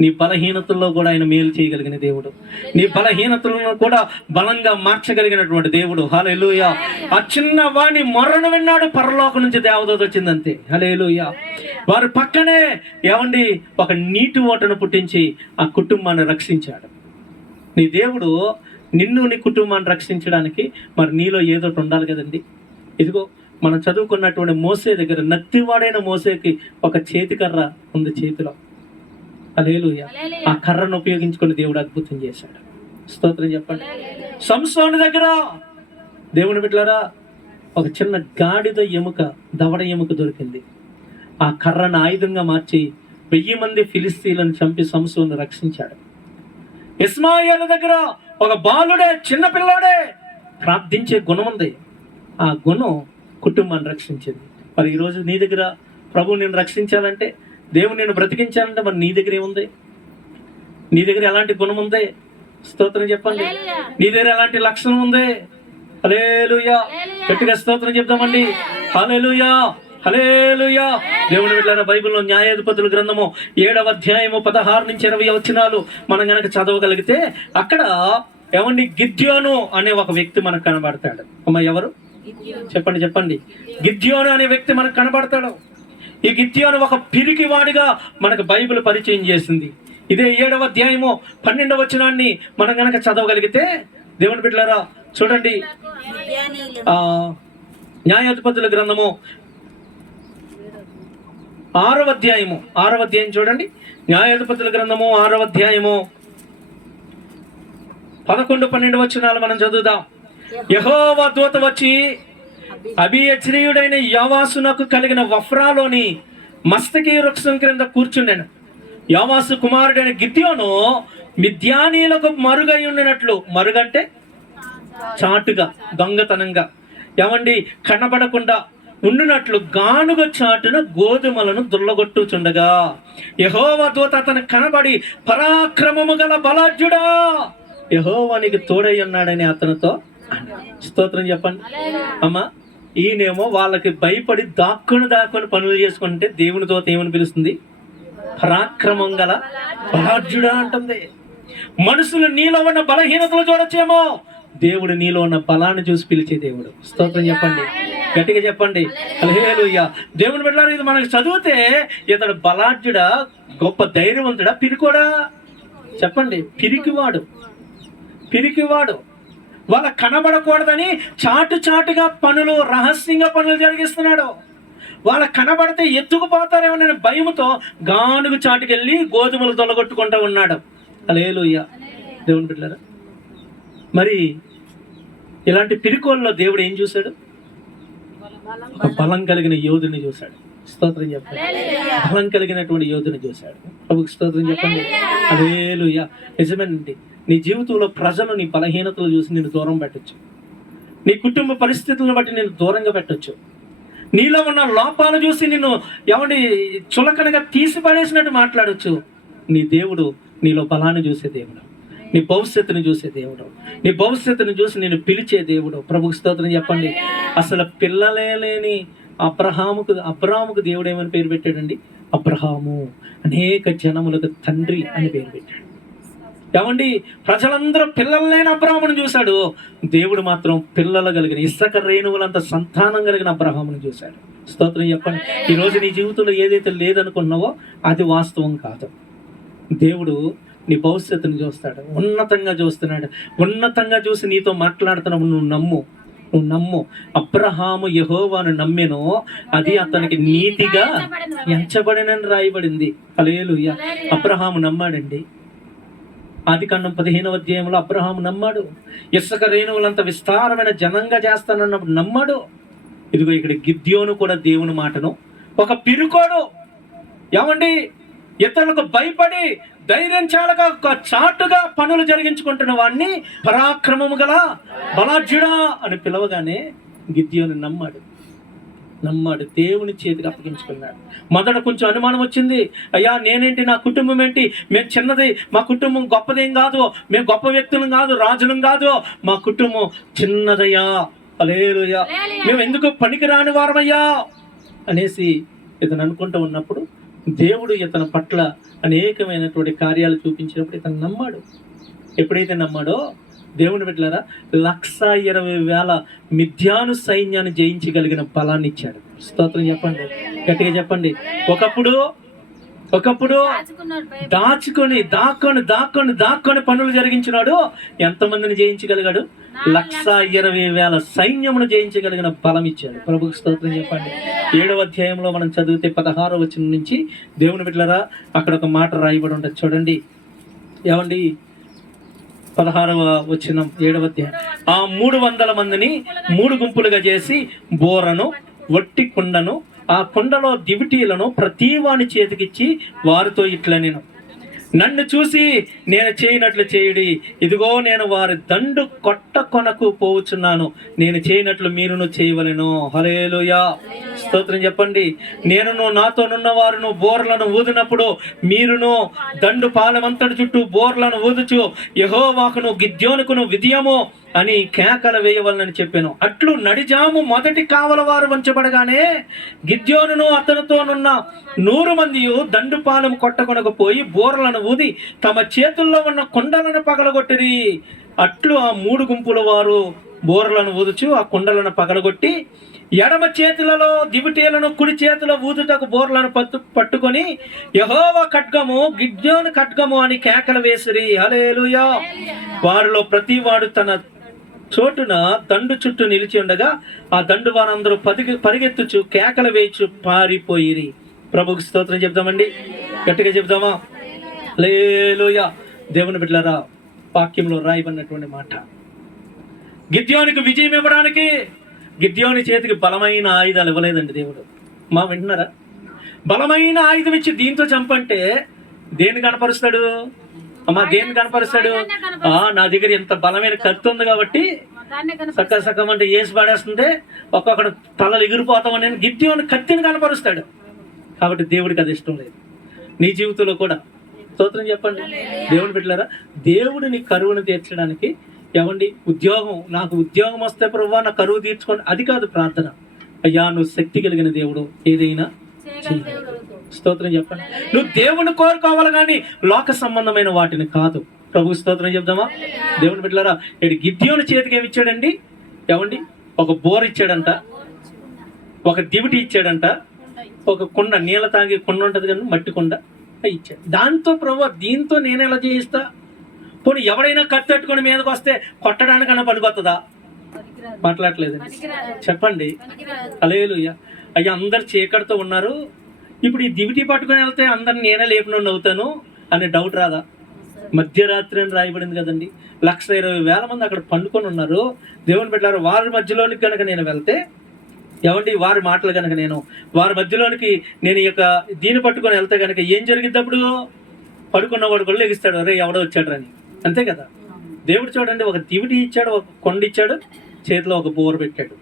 నీ బలహీనతల్లో కూడా ఆయన మేలు చేయగలిగిన దేవుడు. నీ బలహీనతలను కూడా బలంగా మార్చగలిగినటువంటి దేవుడు. హల్లెలూయా. ఆ చిన్న వాడిని మొర్రను విన్నాడు, పరలోకం నుంచి దేవదూత వచ్చిందంతే. హల్లెలూయా. వారి పక్కనే ఏమండి ఒక నీటి ఓటను పుట్టించి ఆ కుటుంబాన్ని రక్షించాడు. నీ దేవుడు నిన్ను నీ కుటుంబాన్ని రక్షించడానికి మరి నీలో ఏదో ఉండాలి కదండి. ఇదిగో మనం చదువుకున్నటువంటి మోసే దగ్గర, నత్తివాడైన మోసేకి ఒక చేతికర్ర ఉంది చేతిలో. హల్లెలూయా. ఆ కర్రను ఉపయోగించుకొని దేవుడు అద్భుతం చేశాడు. స్తోత్రం చెప్పండి. సంసోను దగ్గర దేవుని బిడ్డలారా ఒక చిన్న గాడిద ఎముక, దవడ ఎముక దొరికింది. ఆ కర్రను ఆయుధంగా మార్చి 1000 మంది ఫిలిస్తీన్లను చంపి సంసోను రక్షించాడు. ఇస్మాయిలు దగ్గర ఒక బాలుడే, చిన్న పిల్లోడే ప్రార్థించే గుణం ఉంది. ఆ గుణం కుటుంబాన్ని రక్షించింది. మరి ఈరోజు నీ దగ్గర ప్రభు నేను రక్షించాలంటే, దేవుడు నేను బ్రతికించాలంటే మరి నీ దగ్గర ఏముంది? నీ దగ్గర ఎలాంటి గుణం ఉంది? స్తోత్రం చెప్పండి. నీ దగ్గర ఎలాంటి లక్షణం ఉంది? హల్లెలూయా. గట్టిగా స్తోత్రం చెప్దామండి. హల్లెలూయా, హల్లెలూయా. దేవుని బిడ్డలారా, బైబిల్లో న్యాయాధిపతుల గ్రంథము 7వ అధ్యాయము 16 నుంచి 20 వచనాలు మనం గనక చదవగలిగితే అక్కడ ఏమండి గిద్యోను అనే ఒక వ్యక్తి మనకు కనబడతాడు. అమ్మ ఎవరు? చెప్పండి. గిద్యోను అనే వ్యక్తి మనకు కనబడతాడు. ఈ గిద్యోను ఒక పిరికి వాడిగా మనకు బైబిల్ పరిచయం చేసింది. ఇదే 7వ అధ్యాయము 12వ వచనాన్ని మనం గనక చదవగలిగితే దేవుని బిడ్డలారా చూడండి. న్యాయాధిపతుల గ్రంథము 6వ అధ్యాయం చూడండి. న్యాయాధిపతుల గ్రంథము 6వ అధ్యాయము 11-12 వచనాలు మనం చదువుదాం. యెహోవా దూత వచ్చి అబీయజ్రీయుడైన యోవాసునకు కలిగిన వఫ్రాలోని మస్తకి వృక్షం క్రింద కూర్చుండెను. యోవాసు కుమారుడైన గిద్యోను మిద్యానీయులకు మరుగై ఉండినట్లు, మరుగంటే చాటుగా, దొంగతనంగా, ఏమండి కనబడకుండా ఉండునట్లు గానుగ చాటున గోధుమలను దుల్లగొట్టుచుండగా యెహోవా దూత అతను కనబడి, పరాక్రమము గల బలాఢ్యుడా, యెహోవా నీకు తోడై ఉన్నాడని అతనితో స్తోత్రం చెప్పండి. అమ్మా, ఈయనేమో వాళ్ళకి భయపడి దాక్కుని పనులు చేసుకుంటే దేవుని దూత ఏమని పిలుస్తుంది? పరాక్రమం గల బలాఢ్యుడా అంటుంది. మనుషులు నీలో ఉన్న బలహీనతలు చూడొచ్చేమో, దేవుడు నీలో ఉన్న బలాన్ని చూసి పిలిచే దేవుడు. స్తోత్రం చెప్పండి, గట్టిగా చెప్పండి హల్లెలూయా. దేవుని బిడ్డలారా, ఇది మనకు చదివితే ఇతడు బలాఢ్యుడా, గొప్ప ధైర్యవంతుడా, పిరికోడా? చెప్పండి. పిరికివాడు. వాళ్ళ కనబడకూడదని చాటుగా పనులు, రహస్యంగా పనులు జరిగిస్తున్నాడు. వాళ్ళ కనబడితే ఎత్తుకుపోతారేమోనని భయముతో గానుగు చాటుకెళ్ళి గోధుమలు తొలగొట్టుకుంటూ ఉన్నాడు. హల్లెలూయా. దేవుని బిడ్డలారా, మరి ఇలాంటి పిరికోల్లో దేవుడు ఏం చూశాడు? ఒక బలం కలిగిన యోధుని చూశాడు. స్తోత్రం చెప్పండి. బలం కలిగినటువంటి యోధుని చూశాడు. ప్రభుకి స్తోత్రం చెప్పండి. హల్లెలూయా. నిజమేనండి, నీ జీవితంలో ప్రజలు నీ బలహీనతలు చూసి నిన్ను దూరం పెట్టచ్చు. నీ కుటుంబ పరిస్థితులను బట్టి నిన్ను దూరంగా పెట్టచ్చు. నీలో ఉన్న లోపాలు చూసి నిన్ను ఏమండి చులకనగా తీసి పడేసినట్టు మాట్లాడచ్చు. నీ దేవుడు నీలో బలాన్ని చూసే దేవుడు, నీ భవిష్యత్తుని చూసే దేవుడు, నీ భవిష్యత్తుని చూసి నేను పిలిచే దేవుడు. ప్రభుకి స్తోత్రం చెప్పండి. అసలు పిల్లలే లేని అబ్రాహాముకు దేవుడు ఏమని పేరు పెట్టాడండి? అబ్రహాము, అనేక జనములకు తండ్రి అని పేరు పెట్టాడు. ఏమండి, ప్రజలందరూ పిల్లలు లేని అబ్రహామును చూశాడు, దేవుడు మాత్రం పిల్లలు కలిగిన ఇసక రేణువులంత సంతానం కలిగిన అబ్రహామును చూశాడు. స్తోత్రం చెప్పండి. ఈరోజు నీ జీవితంలో ఏదైతే లేదనుకున్నావో అది వాస్తవం కాదు. దేవుడు నీ భవిష్యత్తును చూస్తాడు, ఉన్నతంగా చూస్తున్నాడు. ఉన్నతంగా చూసి నీతో మాట్లాడుతున్నావు. నువ్వు నమ్ము. అబ్రహాము యెహోవాను నమ్మెను, అది అతనికి నీతిగా ఎంచబడినని రాయబడింది. హల్లెలూయా. అబ్రహాము నమ్మాడండి. ఆదికాండం 15వ అధ్యాయంలో అబ్రహాము నమ్మాడు. ఇసుక రేణువులంత విస్తారమైన జనంగా చేస్తానన్నప్పుడు నమ్మాడు. ఇదిగో ఇక్కడ గిద్యోను కూడా దేవుని మాటను, ఒక పిరుకోడు, ఏమండి ఇతరులకు భయపడి ధైర్యం చాలక చాటుగా పనులు జరిగించుకుంటున్న వాడిని పరాక్రమము గల బలాఢ్యుడా అని పిలవగానే గిద్యోను నమ్మాడు. దేవుని చేతికి అప్పగించుకున్నాడు. మొదట కొంచెం అనుమానం వచ్చింది. అయ్యా, నేనేంటి, నా కుటుంబం ఏంటి, మేము చిన్నది, మా కుటుంబం గొప్పదేం కాదు, మేము గొప్ప వ్యక్తులం కాదు, రాజులం కాదు, మా కుటుంబం చిన్నదయ్యా. హల్లెలూయా. మేము ఎందుకు పనికిరాని వారమయ్యా అనేసి ఇతను అనుకుంటూ ఉన్నప్పుడు దేవుడు ఇతని పట్ల అనేకమైనటువంటి కార్యాలు చూపించినప్పుడు ఇతను నమ్మాడు. ఎప్పుడైతే నమ్మాడో దేవుని బిడ్డలారా, 120,000 మిద్యాను సైన్యాన్ని జయించగలిగిన బలాన్ని ఇచ్చాడు. స్తోత్రం చెప్పండి, గట్టిగా చెప్పండి. ఒకప్పుడు దాక్కొని పనులు జరిగించినాడు. ఎంతమందిని జయించగలిగాడు? 120,000 సైన్యమును జయించగలిగిన బలం ఇచ్చాడు. ప్రభుకి స్తోత్రం చెప్పండి. 7వ అధ్యాయంలో మనం చదివితే 16వ వచనం నుంచి దేవుని బిడ్డలారా, అక్కడ ఒక మాట రాయబడి ఉంటుంది చూడండి. ఏమండి, 16వ వచనం 7వ అధ్యాయం. ఆ 300 మందిని 3 గుంపులుగా చేసి బోరను, వట్టి కుండను, ఆ కుండలో దివిటీలను ప్రతి వాని చేతికిచ్చి వారితో ఇట్లా, నన్ను చూసి నేను చేయనట్లు చేయుడి. ఇదిగో నేను వారి దండు కొనకు పోవచ్చున్నాను. నేను చేయనట్లు మీరును చేయవలెను. హల్లెలూయా. స్తోత్రం చెప్పండి. నేనును నాతోనున్న వారును బోర్లను ఊదినప్పుడు మీరును దండు పాలెమంతటి చుట్టూ బోర్లను ఊదుచు యెహోవాకును గిద్యోనుకును విజయము అని కేకలు వేయవలనని చెప్పాను. అట్లు నడిజాము మొదటి కావల వారు వంచబడగానే గిద్యోనును అతనితోనున్న 100 మంది దండుపాలెం కొట్టకొనకపోయి బోర్లను ఊది తమ చేతుల్లో ఉన్న కుండలను పగలగొట్టిరి. అట్లు ఆ 3 గుంపుల వారు బోర్లను ఊదుచు ఆ కుండలను పగలగొట్టి ఎడమ చేతులలో దివిటీలను, కుడి చేతిలో ఊదుటకు బోర్లను పట్టుకొని యెహోవా ఖడ్గము, గిద్యోను ఖడ్గము అని కేకలు వేసిరి. హల్లెలూయా. వారిలో ప్రతి వాడు తన చోటున దండు చుట్టూ నిలిచి ఉండగా ఆ దండు వారందరూ పరిగెత్తుచు కేకలు వేయచ్చు పారిపోయిరి. ప్రభుకి స్తోత్రం చెప్దామండి, గట్టిగా చెప్దామా? హల్లెలూయా. దేవుని బిడ్డలారా, వాక్యంలో రాయబడినటువంటి మాట, గిద్యోనికి విజయం ఇవ్వడానికి గిద్యోని చేతికి బలమైన ఆయుధాలు ఇవ్వలేదండి దేవుడు. వింటున్నారా? బలమైన ఆయుధం ఇచ్చి దీంతో చంపంటే దేన్ని కనపరుస్తాడు? అమ్మా దేన్ని కనపరుస్తాడు? నా దగ్గర ఇంత బలమైన కత్తి ఉంది కాబట్టి సక్కమంటే ఏసి పడేస్తుంటే ఒక్కొక్కడు తలలు ఎగిరిపోతామని గిద్యోని కత్తిని కనపరుస్తాడు. కాబట్టి దేవుడికి అది ఇష్టం లేదు. నీ జీవితంలో కూడా స్తోత్రం చెప్పండి. దేవుని బిడ్డలారా, దేవుడిని కరువును తీర్చడానికి ఏమండి ఉద్యోగం, నాకు ఉద్యోగం వస్తే ప్రభువా నా కరువు తీర్చుకోండి, అది కాదు ప్రార్థన. అయ్యా నువ్వు శక్తి కలిగిన దేవుడు, ఏదైనా స్తోత్రం చెప్పండి. నువ్వు దేవుని కోరుకోవాలి కానీ లోక సంబంధమైన వాటిని కాదు. ప్రభు స్తోత్రం చెప్దామా? దేవుని బిడ్డలారా, ఇటు గిద్యోని చేతికి ఏమి ఇచ్చాడండి? ఏమండి ఒక బోర్ ఇచ్చాడంట, ఒక దివిటి ఇచ్చాడంట, ఒక కుండ, నీళ్ళ తాగే కుండ ఉంటుంది కదా, మట్టి కుండ ఇచ్చాడు. దాంతో ప్రభు దీంతో నేను ఎలా చేయిస్తా? పోనీ ఎవడైనా కత్తెట్టుకొని మీదకి వస్తే కొట్టడానికన్నా పనికొస్తుందా? మాట్లాడలేదు చెప్పండి. హల్లెలూయా. అయ్యా అందరు చీకటితో ఉన్నారు, ఇప్పుడు ఈ దివిటి పట్టుకొని వెళ్తే అందరిని నేనే లేపినోడిని అవుతాను అనే డౌట్ రాదా? మధ్యరాత్రి అని రాయబడింది కదండి. 1,20,000 మంది అక్కడ పండుకొని ఉన్నారు. దేవుని బిడ్డలారా, వారి మధ్యలోనికి కనుక నేను వెళ్తే ఏమండి వారి మాటలు కనుక వారి మధ్యలోనికి నేను ఈ యొక్క దీన్ని పట్టుకొని వెళ్తే కనుక ఏం జరిగిద్ది? అప్పుడు పడుకున్నవాడు కూడా లెగిస్తాడు, అరే ఎవడో వచ్చాడు అని. అంతే కదా. దేవుడు చూడండి, ఒక దివిటి ఇచ్చాడు, ఒక కొండ ఇచ్చాడు, చేతిలో ఒక బోర్ పెట్టాడు.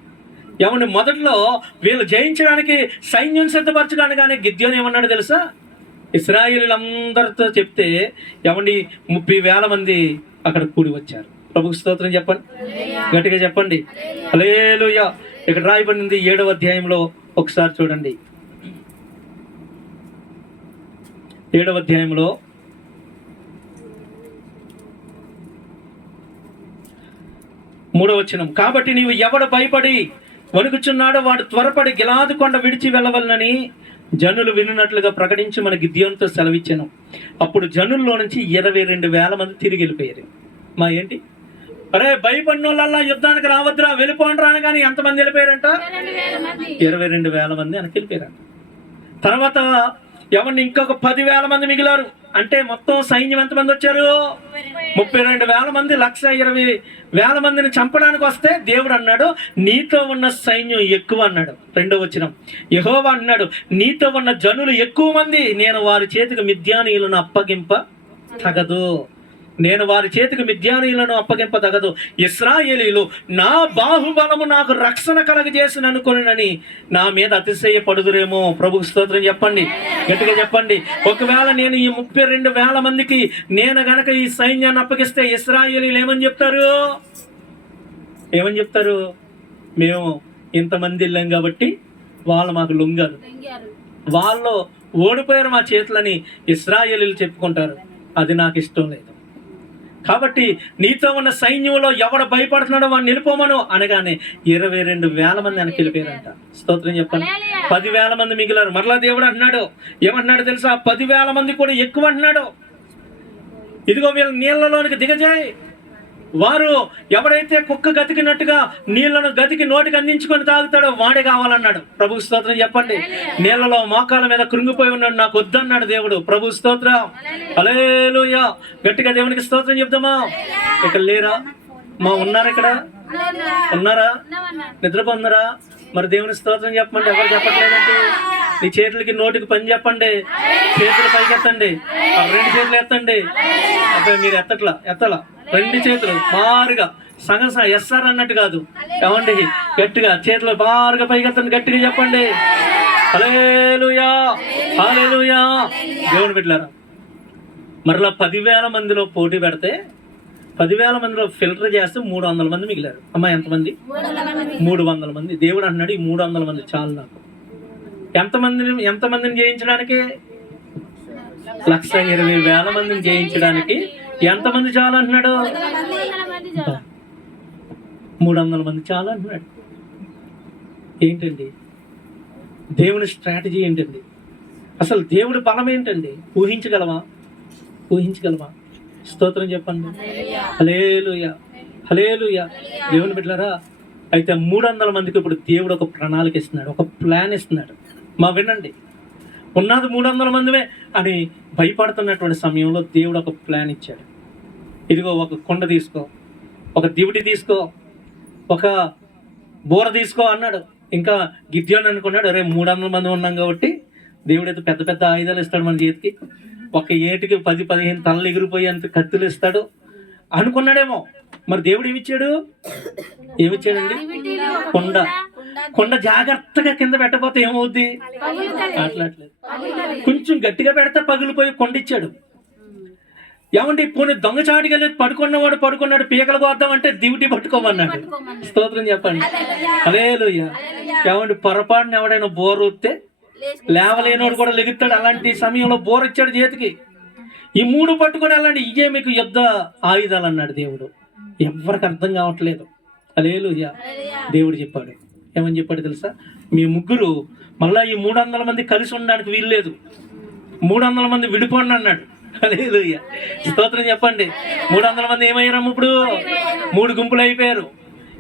ఏమండి మొదట్లో వీళ్ళు జయించడానికి సైన్యం సిద్ధపరచడానికి కానీ గిద్యోని ఏమన్నాడు తెలుసా? ఇశ్రాయేలీలందరితో చెప్తే ఏమండి 30,000 మంది అక్కడ కూడి వచ్చారు. ప్రభుకు స్తోత్రం చెప్పండి, గట్టిగా చెప్పండి హల్లెలూయా. ఇక్కడ రాయబడింది 7వ అధ్యాయంలో ఒకసారి చూడండి. 7వ అధ్యాయంలో 3వ వచనం, కాబట్టి నీవు ఎవడు భయపడి వణుకుచున్నాడో వాడు త్వరపడి గిలాదు కొండ విడిచి వెళ్ళవలనని జనులు వినున్నట్లుగా ప్రకటించి మన గిద్యోనుతో సెలవిచ్చాను. అప్పుడు జనుల్లో నుంచి 22,000 మంది తిరిగి వెళ్ళిపోయారు. మా ఏంటి అరే భయపడిన వాళ్ళ యుద్ధానికి రావద్దురా వెళ్ళిపోండి రాని కానీ ఎంతమంది వెళ్ళిపోయారంట? 22,000 మంది వెనక్కి వెళ్ళిపోయారంట. తర్వాత ఎవరిని ఇంకొక 10,000 మంది మిగిలారు. అంటే మొత్తం సైన్యం ఎంతమంది వచ్చారు? 32,000 మంది. 1,20,000 మందిని చంపడానికి వస్తే దేవుడు అన్నాడు నీతో ఉన్న సైన్యం ఎక్కువ అన్నాడు. 2వ వచనం, యెహోవా అన్నాడు నీతో ఉన్న జనులు ఎక్కువ మంది, నేను వారి చేతికి మిద్యానీయులను అప్పగింప తగదు. నేను వారి చేతికి మిద్యానీయులను అప్పగింపదగదు. ఇశ్రాయేలీలు నా బాహుబలము నాకు రక్షణ కలగజేసిన అనుకుని నా మీద అతిశయపడుదురేమో. ప్రభుకు స్తోత్రం చెప్పండి, గట్టిగా చెప్పండి. ఒకవేళ నేను ఈ 32,000 మందికి నేను గనక ఈ సైన్యాన్ని అప్పగిస్తే ఇశ్రాయేలీలు ఏమని చెప్తారు? మేము ఇంతమంది వెళ్ళాం కాబట్టి వాళ్ళు మాకు లొంగారు, వాళ్ళు ఓడిపోయారు మా చేతులని ఇశ్రాయేలీలు చెప్పుకుంటారు. అది నాకు ఇష్టం లేదు. కాబట్టి నీతో ఉన్న సైన్యంలో ఎవడ భయపడుతున్నాడో వాడిని నిలిపోమను అనగానే 22,000 మంది వెనక్కి వెళ్ళిపోయారంట. స్తోత్రం చెప్పండి. 10,000 మంది మిగిలారు. మరలా దేవుడు అంటున్నాడు, ఏమంటున్నాడు తెలుసా? 10,000 మంది కూడా ఎక్కువ అంటున్నాడు. ఇదిగో వీళ్ళు నీళ్లలోనికి దిగజేయి. వారు ఎవడైతే కుక్క గతికినట్టుగా నీళ్లను గతికి నోటికి అందించుకొని తాగుతాడో వాడే కావాలన్నాడు. ప్రభు స్తోత్రం చెప్పండి. నీళ్లలో మోకాల మీద కృంగిపోయి ఉన్నాడు, నాకు వద్దన్నాడు దేవుడు. ప్రభు స్తోత్రం హల్లెలూయా. గట్టిగా దేవునికి స్తోత్రం చెప్తామా? ఇక్కడ లేరా? ఉన్నారా? ఇక్కడ ఉన్నారా? నిద్రపోన్నారా? మరి దేవుని స్తోత్రం చెప్పండి. ఎవరు చెప్పట్లేదండి? నీ చేతులకి నోటికి పని చెప్పండి. చేతులు పైకి ఎత్తండి, 2 చేతులు ఎత్తండి. అబ్బాయి మీరు ఎత్తలా 2 చేతులు బారుగా సగం ఎస్ఆర్ అన్నట్టు కాదు. ఏమండి గట్టిగా చేతులు బారుగా పైకి ఎత్తండి, గట్టిగా చెప్పండి హల్లెలూయా హల్లెలూయా. దేవుని బిడ్డలారా, మరలా 10,000 మందిలో పోటీ పెడితే 10,000 మందిలో ఫిల్టర్ చేస్తే 300 మంది మిగిలారు. అమ్మా ఎంతమంది? 300 మంది. దేవుడు అంటున్నాడు ఈ 300 మంది చాలు నాకు. ఎంతమందిని జయించడానికి? 1,20,000 మందిని జయించడానికి ఎంతమంది చాలు అంటున్నాడు? 300 మంది చాలు అంటున్నాడు. ఏంటండి దేవుని స్ట్రాటజీ? ఏంటండి అసలు దేవుడి బలం ఏంటండి? ఊహించగలవా? స్తోత్రం చెప్పండి హల్లెలూయా హల్లెలూయా. దేవుని బిడ్డలారా, అయితే 300 మందికి ఇప్పుడు దేవుడు ఒక ప్రణాళిక ఇస్తున్నాడు, ఒక ప్లాన్ ఇస్తున్నాడు. వినండి, ఉన్నది 300 మందివే అని భయపడుతున్నటువంటి సమయంలో దేవుడు ఒక ప్లాన్ ఇచ్చాడు. ఇదిగో ఒక కొండ తీసుకో, ఒక దివిటి తీసుకో, ఒక బోర తీసుకో అన్నాడు. ఇంకా గిద్యోని అనుకున్నాడు, అరే 300 మంది ఉన్నాం కాబట్టి దేవుడు అయితే పెద్ద పెద్ద ఆయుధాలు ఇస్తాడు మన చేతికి, ఒక ఏటికి 10-15 తలలు ఎగిరిపోయేంత కత్తులు ఇస్తాడు అనుకున్నాడేమో. మరి దేవుడు ఏమిచ్చాడండి? కొండ జాగ్రత్తగా కింద పెట్టకపోతే ఏమవుద్ది? అట్లట్లేదు, కొంచెం గట్టిగా పెడితే పగిలిపోయి కొండ ఇచ్చాడు. ఏమండి, పోనీ దొంగచాటుగా లేదు, పడుకున్నాడు, పీకలు కోద్దాం అంటే దివిటి పట్టుకోమన్నాడు. స్తోత్రం చెప్పండి, హల్లెలూయా. ఏమండి, పొరపాటున ఎవడైనా బోర్ వస్తే లేవలేనోడు కూడా లెగుతాడు. అలాంటి సమయంలో బోర్ ఇచ్చాడు చేతికి. ఈ 3 పట్టుకొని వెళ్ళండి, ఇవే మీకు యుద్ధ ఆయుధాలు అన్నాడు దేవుడు. ఎవరికి అర్థం కావట్లేదు. హల్లెలూయా. దేవుడు చెప్పాడు, ఏమని చెప్పాడు తెలుసా? మీ ముగ్గురు మళ్ళా ఈ 300 మంది కలిసి ఉండడానికి వీల్లేదు, 300 మంది విడిపోండి అన్నాడు. హల్లెలూయా, స్తోత్రం చెప్పండి. 300 మంది ఏమయ్యారమ్మ? ఇప్పుడు 3 గుంపులు అయిపోయారు.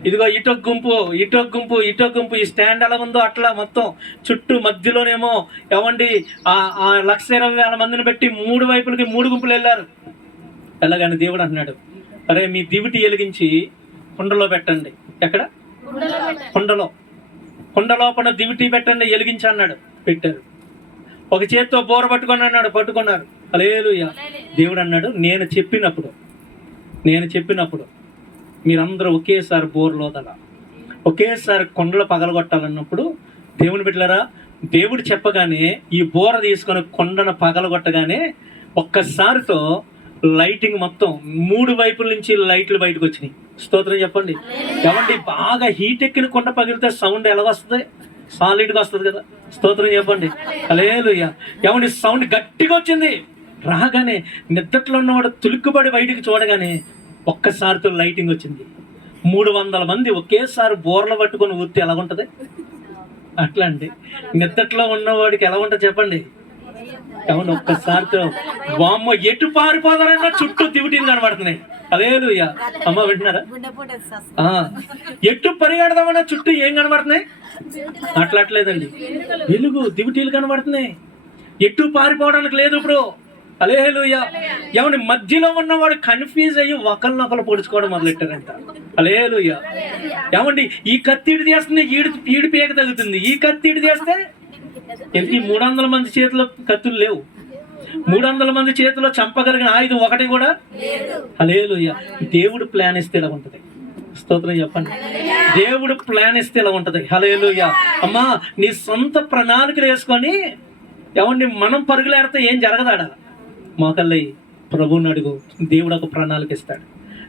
ఇదిగో ఇటొక గుంపు, ఈ స్టాండ్ ఎలా ఉందో అట్లా మొత్తం చుట్టూ మధ్యలోనేమో ఏమండి 1,20,000 మందిని పెట్టి 3 వైపులకి 3 గుంపులు వెళ్ళారు. వెళ్ళగానే దేవుడు అన్నాడు, అరే మీ దివిటి వెలిగించి కుండలో పెట్టండి. ఎక్కడ? కుండ లోపల దివిటి పెట్టండి, వెలిగించి అన్నాడు. పెట్టారు. ఒక చేత్తో బోర పట్టుకొని అన్నాడు, పట్టుకున్నారు. హల్లెలూయా. దేవుడు అన్నాడు, నేను చెప్పినప్పుడు మీరందరూ ఒకేసారి బోర్లోదల, ఒకేసారి కొండలు పగలగొట్టాలన్నప్పుడు దేవుని బిడ్డలారా, దేవుడు చెప్పగానే ఈ బోర తీసుకొని కొండను పగలగొట్టగానే ఒక్కసారితో లైటింగ్ మొత్తం 3 వైపుల నుంచి లైట్లు బయటకు వచ్చినాయి. స్తోత్రం చెప్పండి. ఏమండి, బాగా హీట్ ఎక్కిన కొండ పగిలితే సౌండ్ ఎలాగొస్తుంది? సాలిడ్గా వస్తుంది కదా. స్తోత్రం చెప్పండి, హల్లెలూయా. ఏమండి, సౌండ్ గట్టిగా వచ్చింది. రాగానే నిద్దట్లో ఉన్నవాడు తులుక్కుబడి బయటికి చూడగానే ఒక్కసారితో లైటింగ్ వచ్చింది. 300 మంది ఒకేసారి బోర్లు పట్టుకొని ఊరితే ఎలాగుంటది? అట్లా అండి, నిద్దట్లో ఉన్నవాడికి ఎలా ఉంటుంది చెప్పండి? ఏమన్నా ఒక్కసారితో వామ్మో ఎటు పారిపోతారన్నా చుట్టూ దివిటీలు కనబడుతున్నాయి. హల్లెలూయా. అమ్మ వింటున్నారా? ఎటు పరిగెడదామన్నా చుట్టూ ఏం కనబడుతున్నాయి? అట్లట్లేదండి, వెలుగు దివిటీలు కనబడుతున్నాయి. ఎటు పారిపోవడానికి లేదు ఇప్పుడు. హల్లెలూయా. ఏమండి, మధ్యలో ఉన్నవాడు కన్ఫ్యూజ్ అయ్యి ఒకరినొకరు పొడుచుకోవడం మొదలెట్టారంట. హల్లెలూయా. ఏమండి, ఈ కత్తిడి చేస్తుంది, ఈడు పీక తగ్గుతుంది. ఈ కత్తిడి చేస్తే ఈ 300 మంది చేతిలో కత్తులు లేవు. 300 మంది చేతిలో చంపగలిగిన ఆయుధం ఒకటి కూడా. హల్లెలూయా. దేవుడు ప్లాన్ ఇస్తే ఇలా ఉంటది. స్తోత్రం చెప్పండి. దేవుడు ప్లాన్ ఇస్తే ఇలా ఉంటది. హల్లెలూయా. అమ్మా, నీ సొంత ప్రణాళికలు వేసుకొని ఏమండి మనం పరుగులేడితే ఏం జరగదాడా? మోకల్లై ప్రభువుని అడుగు, దేవుడు ఒక ప్రణాళిక ఇస్తాడు.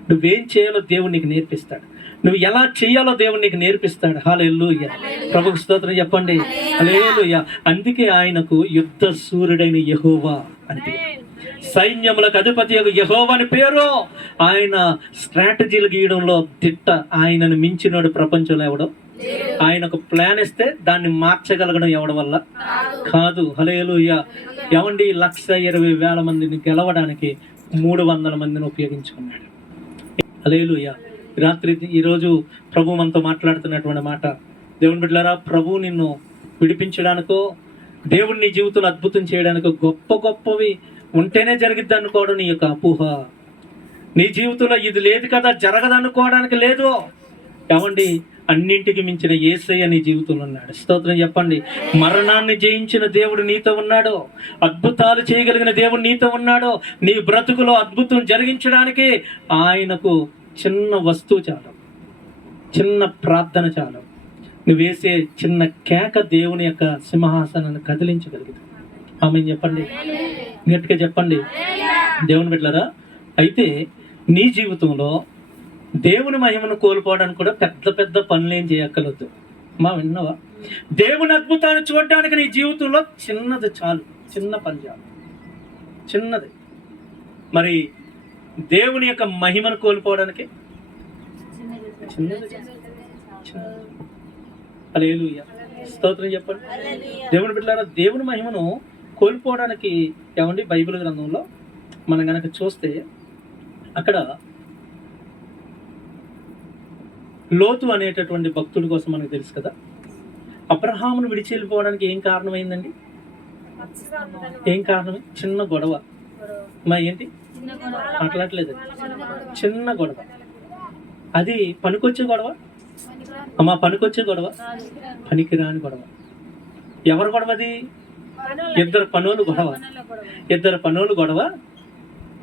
నువ్వేం చేయాలో దేవుడు నీకు నేర్పిస్తాడు. నువ్వు ఎలా చేయాలో దేవుడు నీకు నేర్పిస్తాడు. హల్లెలూయా. ప్రభుకు స్తోత్రం చెప్పండి. హల్లెలూయా. అందుకే ఆయనకు యుద్ధ సూర్యుడైన యెహోవా అంటే, సైన్యములకు అధిపతి యెహోవా అని పేరు. ఆయన స్ట్రాటజీలు గీయడంలో దిట్ట. ఆయనను మించినోడు ప్రపంచంలో ఎవడో. ఆయన ఒక ప్లాన్ ఇస్తే దాన్ని మార్చగలగడం ఎవడి వల్ల కాదు. హల్లెలూయా. ఏమండి, 1,20,000 మందిని గెలవడానికి 300 మందిని ఉపయోగించుకున్నాడు. హల్లెలూయా. రాత్రి ఈరోజు ప్రభు మనతో మాట్లాడుతున్నటువంటి మాట, దేవుని బిడ్డలారా, ప్రభు నిన్ను విడిపించడానికో దేవుడు నీ జీవితంలో అద్భుతం చేయడానికో గొప్పవి ఉంటేనే జరిగిద్ది అనుకోవడం నీ యొక్క అపోహ. నీ జీవితంలో ఇది లేదు కదా, జరగదు అనుకోవడానికి లేదు. ఏమండి, అన్నింటికి మించిన యేసయ్య నీ జీవితంలో ఉన్నాడు. స్తోత్రం చెప్పండి. మరణాన్ని జయించిన దేవుడు నీతో ఉన్నాడు. అద్భుతాలు చేయగలిగిన దేవుడు నీతో ఉన్నాడు. నీ బ్రతుకులో అద్భుతం జరిగించడానికి ఆయనకు చిన్న వస్తువు చాలు, చిన్న ప్రార్థన చాలు. నువ్వు వేసే చిన్న కేక దేవుని యొక్క సింహాసనాన్ని కదిలించగలిగింది. ఆమె చెప్పండి, గట్టిగా చెప్పండి. దేవుని బిడ్డలారా, అయితే నీ జీవితంలో దేవుని మహిమను కోల్పోవడానికి కూడా పెద్ద పనులు ఏం చేయక్కర్లేదు. విన్నావా? దేవుని అద్భుతాన్ని చూడడానికి నీ జీవితంలో చిన్నది చాలు, చిన్న పని చాలు, చిన్నది. మరి దేవుని యొక్క మహిమను కోల్పోవడానికి చిన్నది. హల్లెలూయా. స్తోత్రం చెప్పండి. దేవుని బిడ్డలారా, దేవుని మహిమను కోల్పోవడానికి ఏమండి, బైబిల్ గ్రంథంలో మనం కనుక చూస్తే అక్కడ లోతు అనేటటువంటి భక్తుడి కోసం మనకు తెలుసు కదా. అబ్రహామును విడిచి వెళ్ళిపోవడానికి ఏం కారణమైందండి? ఏం కారణమే? చిన్న గొడవ. ఏంటి మాట్లాడలేదు? చిన్న గొడవ. అది పనికొచ్చే గొడవ పనికొచ్చే గొడవ, పనికిరాని గొడవ. ఎవరి గొడవ అది? ఇద్దరు పనులు గొడవ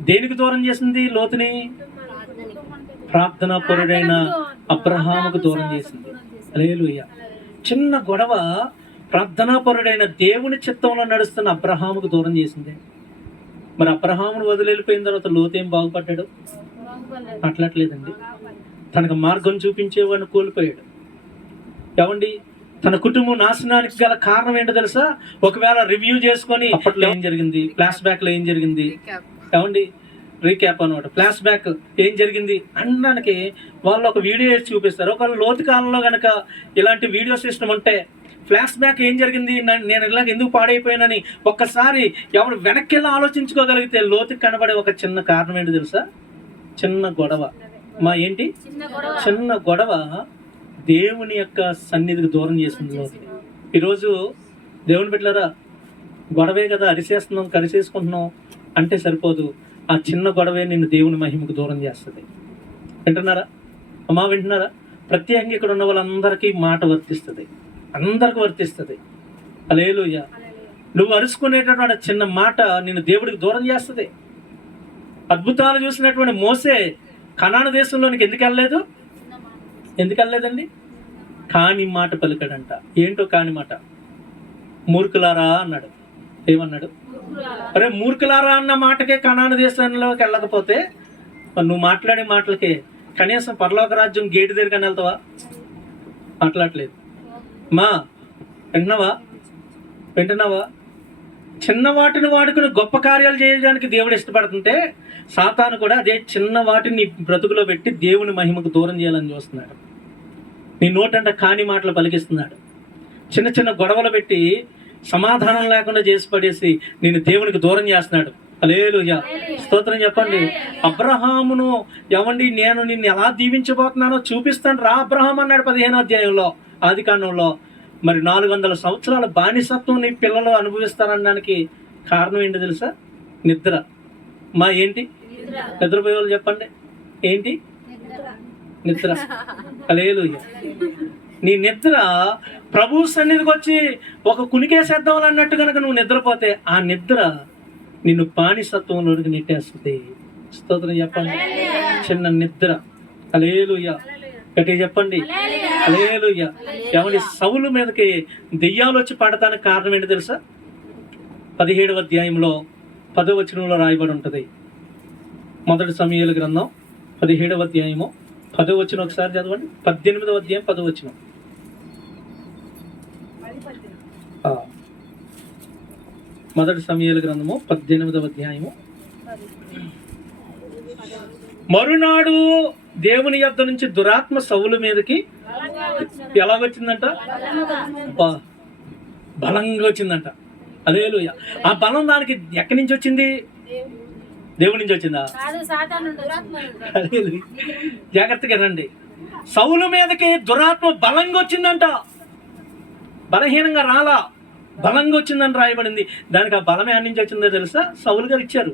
దేనికి దూరం చేసింది లోతుని? ప్రార్థనా పరుడైన అబ్రహాముకు దూరం చేసింది. హల్లెలూయా. చిన్న గొడవ ప్రార్థనా పరుడైన దేవుని చిత్తంలో నడుస్తున్న అబ్రహాముకు దూరం చేసింది. మరి అబ్రహామును వదిలి వెళ్ళిపోయిన తర్వాత లోతు ఏం బాగుపడ్డాడు? అట్లట్లేదండి. తనకు మార్గం చూపించేవాడిని కోల్పోయాడు. ఏమండి, తన కుటుంబం నాశనానికి గల కారణం ఏంటో తెలుసా? ఒకవేళ రివ్యూ చేసుకొని అప్పట్లో ఏం జరిగింది, ఫ్లాష్ బ్యాక్ లో ఏం జరిగింది, ఏమండి రీక్యాప్ అనమాట, ఫ్లాష్ బ్యాక్ ఏం జరిగింది అనడానికి వాళ్ళు ఒక వీడియో వేసి చూపిస్తారు. ఒకవేళ లోతు కాలంలో కనుక ఇలాంటి వీడియో సిస్టమ్ ఉంటే ఫ్లాష్ బ్యాక్ ఏం జరిగింది, నేను ఇలాగ ఎందుకు పాడైపోయానని ఒక్కసారి ఎవరు వెనక్కి వెళ్ళి ఆలోచించుకోగలిగితే లోతుకి కనబడే ఒక చిన్న కారణం ఏంటో తెలుసా? చిన్న గొడవ. ఏంటి చిన్న గొడవ దేవుని యొక్క సన్నిధికి దూరం చేసింది లోతుని. ఈరోజు దేవుని బిడ్డలారా, గొడవే కదా, అరిసేస్తున్నాం, కరిసేసుకుంటున్నాం అంటే సరిపోదు. ఆ చిన్న గొడవే నిన్ను దేవుని మహిమకు దూరం చేస్తుంది. వింటున్నారా అమ్మా? వింటున్నారా? ప్రత్యేకంగా ఇక్కడ ఉన్న వాళ్ళందరికీ మాట వర్తిస్తుంది, అందరికి వర్తిస్తుంది. హల్లెలూయా. నువ్వు అరుచుకునేటటువంటి చిన్న మాట నిన్ను దేవుడికి దూరం చేస్తుంది. అద్భుతాలు చూసినటువంటి మోసే కనాను దేశంలోనికి ఎందుకు వెళ్ళలేదండి? కాని మాట పలికాడంట. ఏంటో కాని మాట? మూర్ఖులారా అన్నాడు. ఏమన్నాడు? అరే మూర్ఖులారా అన్న మాటకే కనాను దేశంలోకి వెళ్ళకపోతే నువ్వు మాట్లాడే మాటలకే కనీసం పరలోక రాజ్యం గేటు దగ్గరగానే వెళ్తావా? మాట్లాడలేదు. వింటున్నావా? చిన్న వాటిని వాడుకుని గొప్ప కార్యాలు చేయడానికి దేవుడు ఇష్టపడుతుంటే సాతాను కూడా అదే చిన్న వాటిని బ్రతుకులో పెట్టి దేవుని మహిమకు దూరం చేయాలని చూస్తున్నాడు. నీ నోటంట కాని మాటలు పలికిస్తున్నాడు. చిన్న చిన్న గొడవలు పెట్టి సమాధానం లేకుండా చేసి పడేసి నేను దేవునికి దూరం చేస్తున్నాడు. హల్లెలూయా. స్తోత్రం చెప్పండి. అబ్రహామును ఏమండి, నేను నిన్ను ఎలా దీవించబోతున్నానో చూపిస్తాను రా అబ్రహాం అన్నాడు 15వ అధ్యాయంలో ఆదికాండంలో. మరి 400 సంవత్సరాల బానిసత్వం నీ పిల్లలు అనుభవిస్తారనడానికి కారణం ఏంటి తెలుసా? నిద్ర. ఏంటి నిద్రపోయే వాళ్ళు చెప్పండి, ఏంటి నిద్ర? హల్లెలూయా. నీ నిద్ర ప్రభు సన్నిధికి వచ్చి ఒక కునికేసేద్దాం అన్నట్టు కనుక నువ్వు నిద్రపోతే ఆ నిద్ర నిన్ను బానిసత్వంలోకి నెట్టేస్తుంది. స్తోత్రం చెప్పండి. చిన్న నిద్ర. హల్లెలూయా. గట్టిగా చెప్పండి హల్లెలూయా. ఏమండి, సౌలు మీదకి దెయ్యాలు వచ్చి పడటానికి కారణం ఏంటి తెలుసా? 17వ అధ్యాయంలో 10వ వచనంలో రాయబడి ఉంటుంది. మొదటి సమూయేలు గ్రంథం 17వ అధ్యాయము 10వ వచనం ఒకసారి చదవండి. 18వ అధ్యాయం 10వ వచనం. మొదటి సమూయేలు గ్రంథము 18వ అధ్యాయము. మరునాడు దేవుని యొద్ద నుంచి దురాత్మ సౌలు మీదకి ఎలా వచ్చిందంట? బలంగా వచ్చిందంట. హల్లెలూయా. ఆ బలం దానికి ఎక్కడి నుంచి వచ్చింది? దేవుడి నుంచి వచ్చిందా? జాగ్రత్తగా రండి. సౌలు మీదకి దురాత్మ బలంగా వచ్చిందంట. బలహీనంగా రాలా, బలంగా వచ్చిందని రాయబడింది. దానికి ఆ బలం ఎక్కడి నుంచి వచ్చిందో తెలుసా? సౌలు గారు ఇచ్చారు.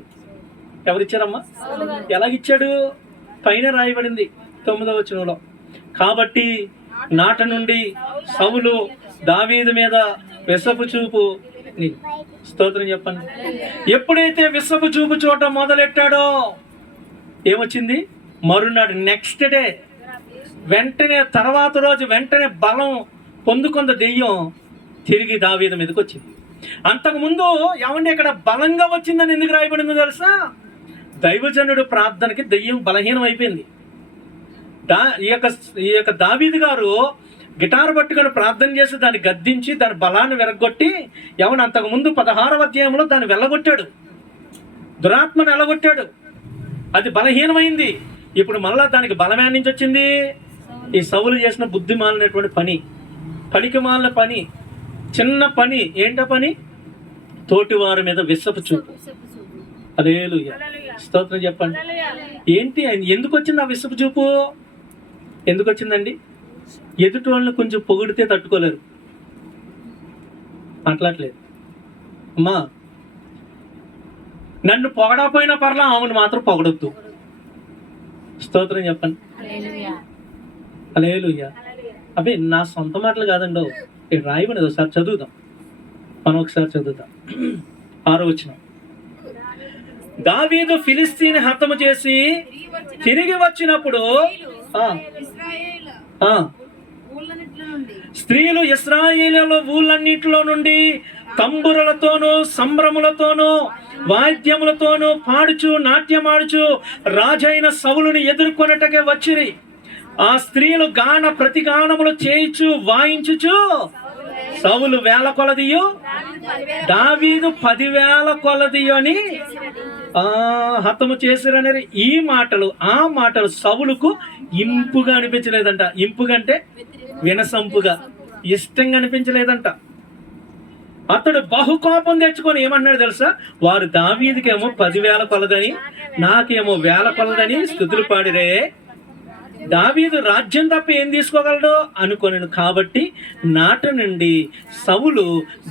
ఎవరిచ్చారమ్మా? ఎలాగిచ్చాడు? పైన రాయబడింది 9వ వచనంలో. కాబట్టి నాట నుండి సౌలు దావీదు మీద విషపు చూపు. స్తోత్రం చెప్పండి. ఎప్పుడైతే విషపు చూపు చూట మొదలెట్టాడో ఏమొచ్చింది? మరునాడు నెక్స్ట్ డే వెంటనే తర్వాత రోజు వెంటనే బలం పొందుకున్న దెయ్యం తిరిగి దావీదు మీదకి వచ్చింది. అంతకుముందు ఏమండి ఇక్కడ బలంగా వచ్చిందని ఎందుకు రాయబడిందో తెలుసా? దైవజనుడు ప్రార్థనకి దెయ్యం బలహీనం అయిపోయింది. ఈ యొక్క దావీదు గారు గిటారు పట్టుకొని ప్రార్థన చేసి దాన్ని గద్దించి దాని బలాన్ని వెరగొట్టి ఎవరు అంతకుముందు 16వ అధ్యాయంలో దాన్ని వెళ్ళగొట్టాడు, దురాత్మను వెళ్ళగొట్టాడు. అది బలహీనమైంది. ఇప్పుడు మళ్ళా దానికి బలమే నుంచి వచ్చింది? ఈ సౌలు చేసిన బుద్ధి మాలినటువంటి పని, పనికి మాలిన పని, చిన్న పని. ఏంటో పని? తోటివారి మీద విషపు చూపు. హల్లెలూయా. స్తోత్రం చెప్పండి. ఏంటి, ఎందుకు వచ్చింది ఆ విషపు చూపు? ఎందుకు వచ్చిందండి? ఎదుటి వాళ్ళని కొంచెం పొగిడితే తట్టుకోలేరు, మాట్లాడలేదు. అమ్మా, నన్ను పొగడపోయినా పర్లా, ఆమెను మాత్రం పొగడొద్దు. స్తోత్రం చెప్పండి. హల్లెలూయా. అబ్బే నా సొంత మాటలు కాదండో, రాయబడి ఒకసారి చదువుదాం. మనం ఒకసారి చదువుతాం. 6వ వచనం. దావీదు ఫిలిస్తీని హతము చేసి తిరిగి వచ్చినప్పుడు స్త్రీలు ఇశ్రాయేలు ఊళ్ళన్నింటిలో నుండి తంబురలతోనూ సంభ్రములతోనూ వాద్యములతోనూ పాడుచు నాట్యమాడుచు రాజైన సౌలుని ఎదుర్కొనటకే వచ్చిరి. ఆ స్త్రీలు గాన ప్రతిగానములు చేయుచు వాయించుచు సౌలు 1000 కొలదియు దావీదు 10,000 కొలదియు అని హతము చేసిరని ఈ మాటలు ఆ మాటలు సౌలుకు ఇంపుగా అనిపించలేదంట. ఇంపుగా అంటే వినసంపుగా, ఇష్టంగా అనిపించలేదంట. అతడు బహుకోపం తెచ్చుకొని ఏమన్నాడు తెలుసా? వారు దావీదుకేమో 10,000 కొలదని నాకేమో 1000 కొలదని స్తుతులు పాడిరే. దావీదు రాజ్యం తప్ప ఏం తీసుకోగలడు అనుకొనెను. కాబట్టి నాటి నుండి సౌలు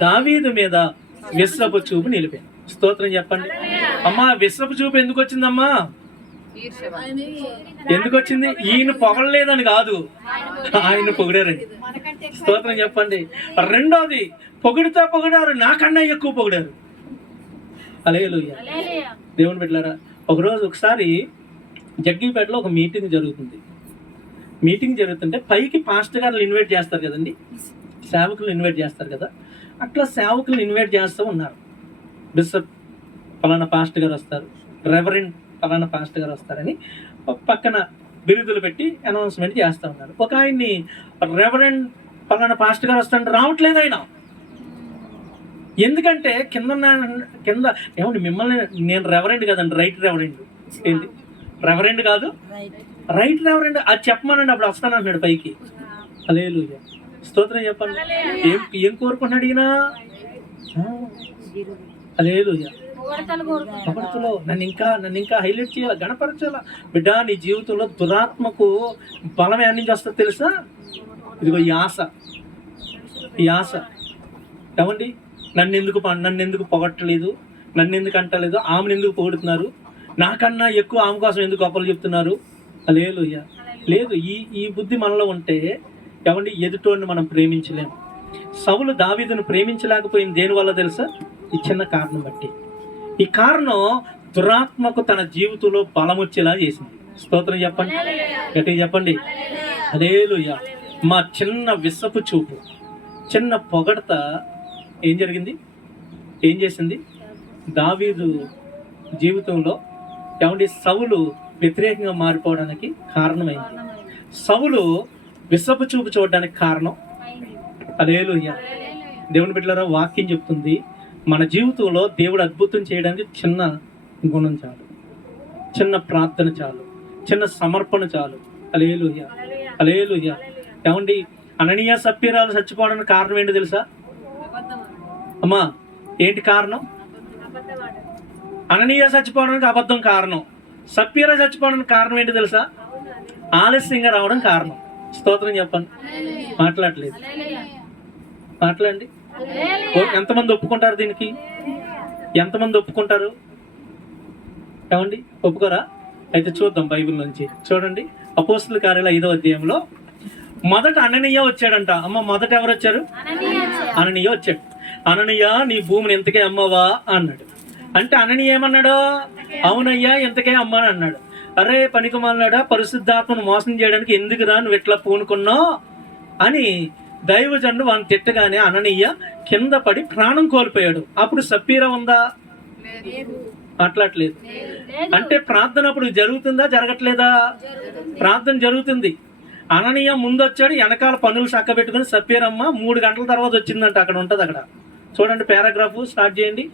దావీదు మీద విశ్రపు చూపు నిలిపాను. స్తోత్రం చెప్పండి. అమ్మా, విశ్రపు చూపు ఎందుకు వచ్చిందమ్మా? ఎందుకు వచ్చింది? ఈయన పొగడలేదని కాదు, ఆయన పొగిడారండి. స్తోత్రం చెప్పండి. రెండోది, పొగిడారు, నాకన్నా ఎక్కువ పొగిడారు. హల్లెలూయా. దేవుని బిడ్డలారా, ఒకసారి జగ్గీపేటలో ఒక మీటింగ్ జరుగుతుంటే పైకి పాస్టర్ గారు ఇన్వైట్ చేస్తారు కదండి, సేవకులు ఇన్వైట్ చేస్తారు కదా. అట్లా సేవకులు ఇన్వైట్ చేస్తూ ఉన్నారు. బిషప్ పలానా పాస్టర్ గారు వస్తారు, రెవరెండ్ పలానా పాస్టర్ గారు వస్తారని పక్కన బిరుదులు పెట్టి అనౌన్స్మెంట్ చేస్తూ ఉన్నారు. ఒక ఆయన్ని రెవరెండ్ పలానా పాస్టర్ గారు వస్తారంటే రావట్లేదు ఆయన. ఎందుకంటే కింద ఏమండి, మిమ్మల్ని నేను రెవరెండ్ కదండి, రైట్ రెవరెండ్. ఏంటి రెవరెండ్ కాదు, రైట్ రెవరెండ్. అది చెప్పమనండి, అప్పుడు వస్తానంటున్నాడు పైకి. హల్లెలూయా. స్తోత్రం చెప్పండి. ఏం కోరుకుంటున్నాడు ఈయన? హల్లెలూయా. పొగడ్తలో నన్ను ఇంకా హైలైట్ చేయాలి, గణపరచాల. బిడ్డ, నీ జీవితంలో దురాత్మకు బలం ఎక్కడి నుంచి వస్తుంది తెలుసా? ఇదిగో ఈ ఆశ. ఏమండి, నన్ను ఎందుకు పొగట్టలేదు, నన్ను ఎందుకు అంటలేదు, ఆమెను ఎందుకు పొగుడుతున్నారు, నాకన్నా ఎక్కువ ఆమె కోసం ఎందుకు గొప్పలు చెప్తున్నారు? హల్లెలూయా. లేదు, ఈ బుద్ధి మనలో ఉంటే ఏమండి, ఎదుటోడిని మనం ప్రేమించలేము. సౌలు దావీదును ప్రేమించలేకపోయింది దేనివల్ల తెలుసా? ఈ చిన్న కారణం బట్టి. ఈ కారణం దురాత్మకు తన జీవితంలో బలం వచ్చేలా చేసింది. స్తోత్రం చెప్పండి, గట్టిగా చెప్పండి. హల్లెలూయా. మా చిన్న విసపు చూపు, చిన్న పొగడత ఏం చేసింది? దావీదు జీవితంలో ఏమండి సౌలు వ్యతిరేకంగా మారిపోవడానికి కారణమైంది. సౌలు విసపు చూపు చూడడానికి కారణం. హల్లెలూయా. దేవుని బిడ్డలారా, వాక్యం చెప్తుంది, మన జీవితంలో దేవుడు అద్భుతం చేయడానికి చిన్న గుణం చాలు, చిన్న ప్రార్థన చాలు, చిన్న సమర్పణ చాలు. హల్లెలూయా. హల్లెలూయా. ఏమండి, అననీయ సప్పీరాలు చచ్చిపోవడానికి కారణం ఏంటి తెలుసా? అమ్మా, ఏంటి కారణం? అననీయ చచ్చిపోవడానికి అబద్ధం కారణం. సప్పీరా చచ్చిపోవడానికి కారణం ఏంటి తెలుసా? ఆలస్యంగా రావడం కారణం. స్తోత్రం చెప్పండి. మాట్లాడలేదు, మాట్లాడండి. ఎంతమంది ఒప్పుకుంటారు దీనికి? ఎంతమంది ఒప్పుకుంటారు? ఏమండి, ఒప్పుకోరా? అయితే చూద్దాం బైబిల్ నుంచి. చూడండి, అపోస్తలుల కార్యాలు 5వ అధ్యాయంలో మొదట అననీయ వచ్చాడంట. అమ్మ, మొదట ఎవరు వచ్చారు? అననీయ వచ్చాడు. అననీయ, నీ భూమిని ఎంతకే అమ్మవా అన్నాడు. అంటే అననీయ ఏమన్నాడు? అవునయ్యా, ఎంతకే అమ్మా అన్నాడు. అరే పనికిమాలినాడా, పరిశుద్ధాత్మను మోసం చేయడానికి ఎందుకురా నువ్వు ఇట్లా పూనుకున్నావు అని దైవజనుడు వాడిని తిట్టగానే అననీయ కింద పడి ప్రాణం కోల్పోయాడు. అప్పుడు సప్పీరా ఉందా? మాట్లాడలేదు. అంటే ప్రార్థన అప్పుడు జరుగుతుందా, జరగట్లేదా? ప్రార్థన జరుగుతుంది. అననీయ ముందు వచ్చాడు, వెనకాల పనులు చక్క పెట్టుకుని సప్పీరమ్మ 3 గంటల తర్వాత వచ్చిందంట. అక్కడ ఉంటది, అక్కడ చూడండి, పారాగ్రాఫ్ స్టార్ట్ చేయండి.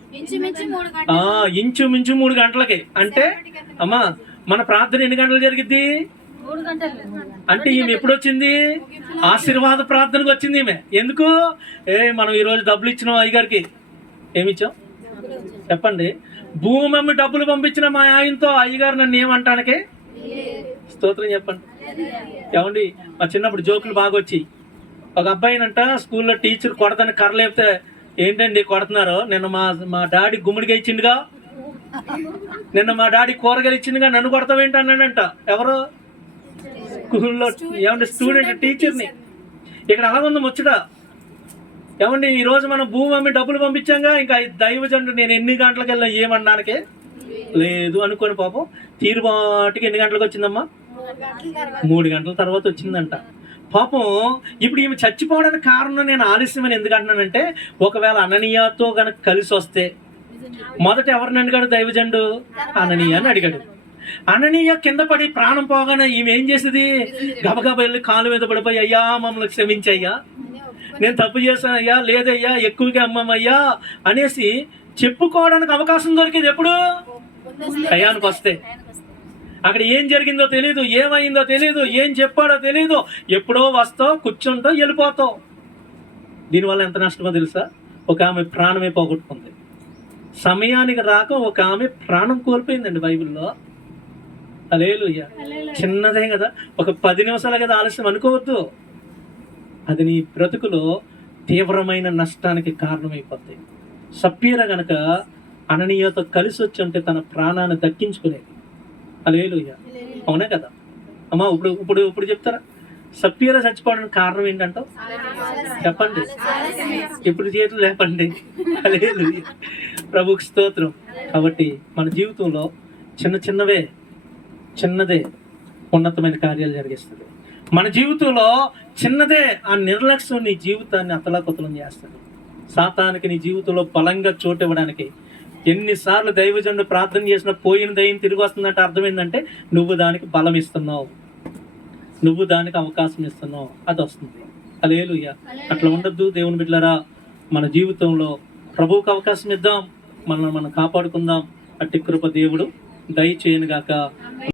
ఇంచుమించు 3 గంటలకి. అంటే అమ్మా, మన ప్రార్థన ఎన్ని గంటలు జరిగిద్ది? 3 గంటలు. అంటే ఈమె ఎప్పుడు వచ్చింది? ఆశీర్వాద ప్రార్థనకు వచ్చింది ఈమె. ఎందుకు? మనం ఈరోజు డబ్బులు ఇచ్చినాం అయ్యగారికి. ఏమిచ్చాం చెప్పండి? భూమి అమ్మి డబ్బులు పంపించిన మా ఆయనతో అయ్యగారు నన్ను ఏమంటానికి? స్తోత్రం చెప్పండి. ఏమండి, మా చిన్నప్పుడు జోకులు బాగా వచ్చి, ఒక అబ్బాయినంట స్కూల్లో టీచర్ కొడతాను కర్రలేపితే, ఏంటండి కొడుతున్నారు? నిన్న మా డాడీ గుమ్మడిగా ఇచ్చిండుగా, నిన్న మా డాడీ కూరగాయలు ఇచ్చిందిగా, నన్ను కొడతావేంటి అన్నాడంట. ఎవరు? స్కూల్లో ఏమంటే స్టూడెంట్ టీచర్ని. ఇక్కడ అలా ఉంది ముచ్చట. ఏమండి ఈ రోజు మనం భూమి అమ్మి డబ్బులు పంపించాంగా, ఇంకా దైవజనుడు నేను ఎన్ని గంటలకు వెళ్ళా ఏమనడానికి లేదు అనుకోని పాపం తీరుబాటుకి ఎన్ని గంటలకు వచ్చిందమ్మా? 3 గంటల తర్వాత వచ్చిందంట. పాపం ఇప్పుడు ఈమె చచ్చిపోవడానికి కారణం నేను ఆలస్యమని ఎందుకు అంటున్నానంటే, ఒకవేళ అననీయాతో కనుక కలిసి వస్తే మొదట ఎవరిని అడిగాడు దైవజనుడు? అననీయ అని అడిగాడు. అననీయ కింద పడి ప్రాణం పోగానే ఈమె ఏం చేసేది? గబగబా వెళ్ళి కాలు మీద పడిపోయి, అయ్యా మమ్మల్ని క్షమించయ్యా, నేను తప్పు చేశానయ్యా, లేదయ్యా ఎక్కువగా అమ్మమ్మయ్యా అనేసి చెప్పుకోవడానికి అవకాశం దొరికింది ఎప్పుడు? టయానికి వస్తే. అక్కడ ఏం జరిగిందో తెలియదు, ఏమైందో తెలియదు, ఏం చెప్పాడో తెలియదు. ఎప్పుడో వస్తావు, కూర్చుంటావు, వెళ్ళిపోతావు. దీనివల్ల ఎంత నష్టమో తెలుసా? ఒక ఆమె ప్రాణమే పోగొట్టుకుంది. సమయానికి రాక ఒక ఆమె ప్రాణం కోల్పోయిందండి బైబిల్లో. హల్లెలూయా. చిన్నదే కదా, ఒక 10 నిమిషాల కదా ఆలస్యం అనుకోవద్దు. అది నీ బ్రతుకులో తీవ్రమైన నష్టానికి కారణమైపోతాయి. సప్పీర గనక అననీయతో కలిసి వచ్చి ఉంటే తన ప్రాణాన్ని దక్కించుకునేది. హల్లెలూయా. అవునా కదా అమ్మా? ఇప్పుడు చెప్తారా? సప్పీర చచ్చిపోవడానికి కారణం ఏంటంటావు? చెప్పండి. ఇప్పుడు చేతులు లేపండి. హల్లెలూయా. ప్రభువుకి స్తోత్రం. కాబట్టి మన జీవితంలో చిన్నదే ఉన్నతమైన కార్యాలు జరిగిస్తుంది. మన జీవితంలో చిన్నదే ఆ నిర్లక్ష్యం నీ జీవితాన్ని అతలాకుతలం చేస్తుంది. సాతానికి నీ జీవితంలో బలంగా చోటు ఇవ్వడానికి ఎన్నిసార్లు దైవజనుడు ప్రార్థన చేసినా పోయిన దయ్యం తిరిగి వస్తుందంటే అర్థం ఏంటంటే నువ్వు దానికి బలం ఇస్తున్నావు, నువ్వు దానికి అవకాశం ఇస్తున్నావు, అది వస్తుంది. హల్లెలూయా. అట్లా ఉండద్దు దేవుని బిడ్డలారా. మన జీవితంలో ప్రభువుకు అవకాశం ఇద్దాం, మనం కాపాడుకుందాం. అట్టి కృప దేవుడు దయచేయను గాక.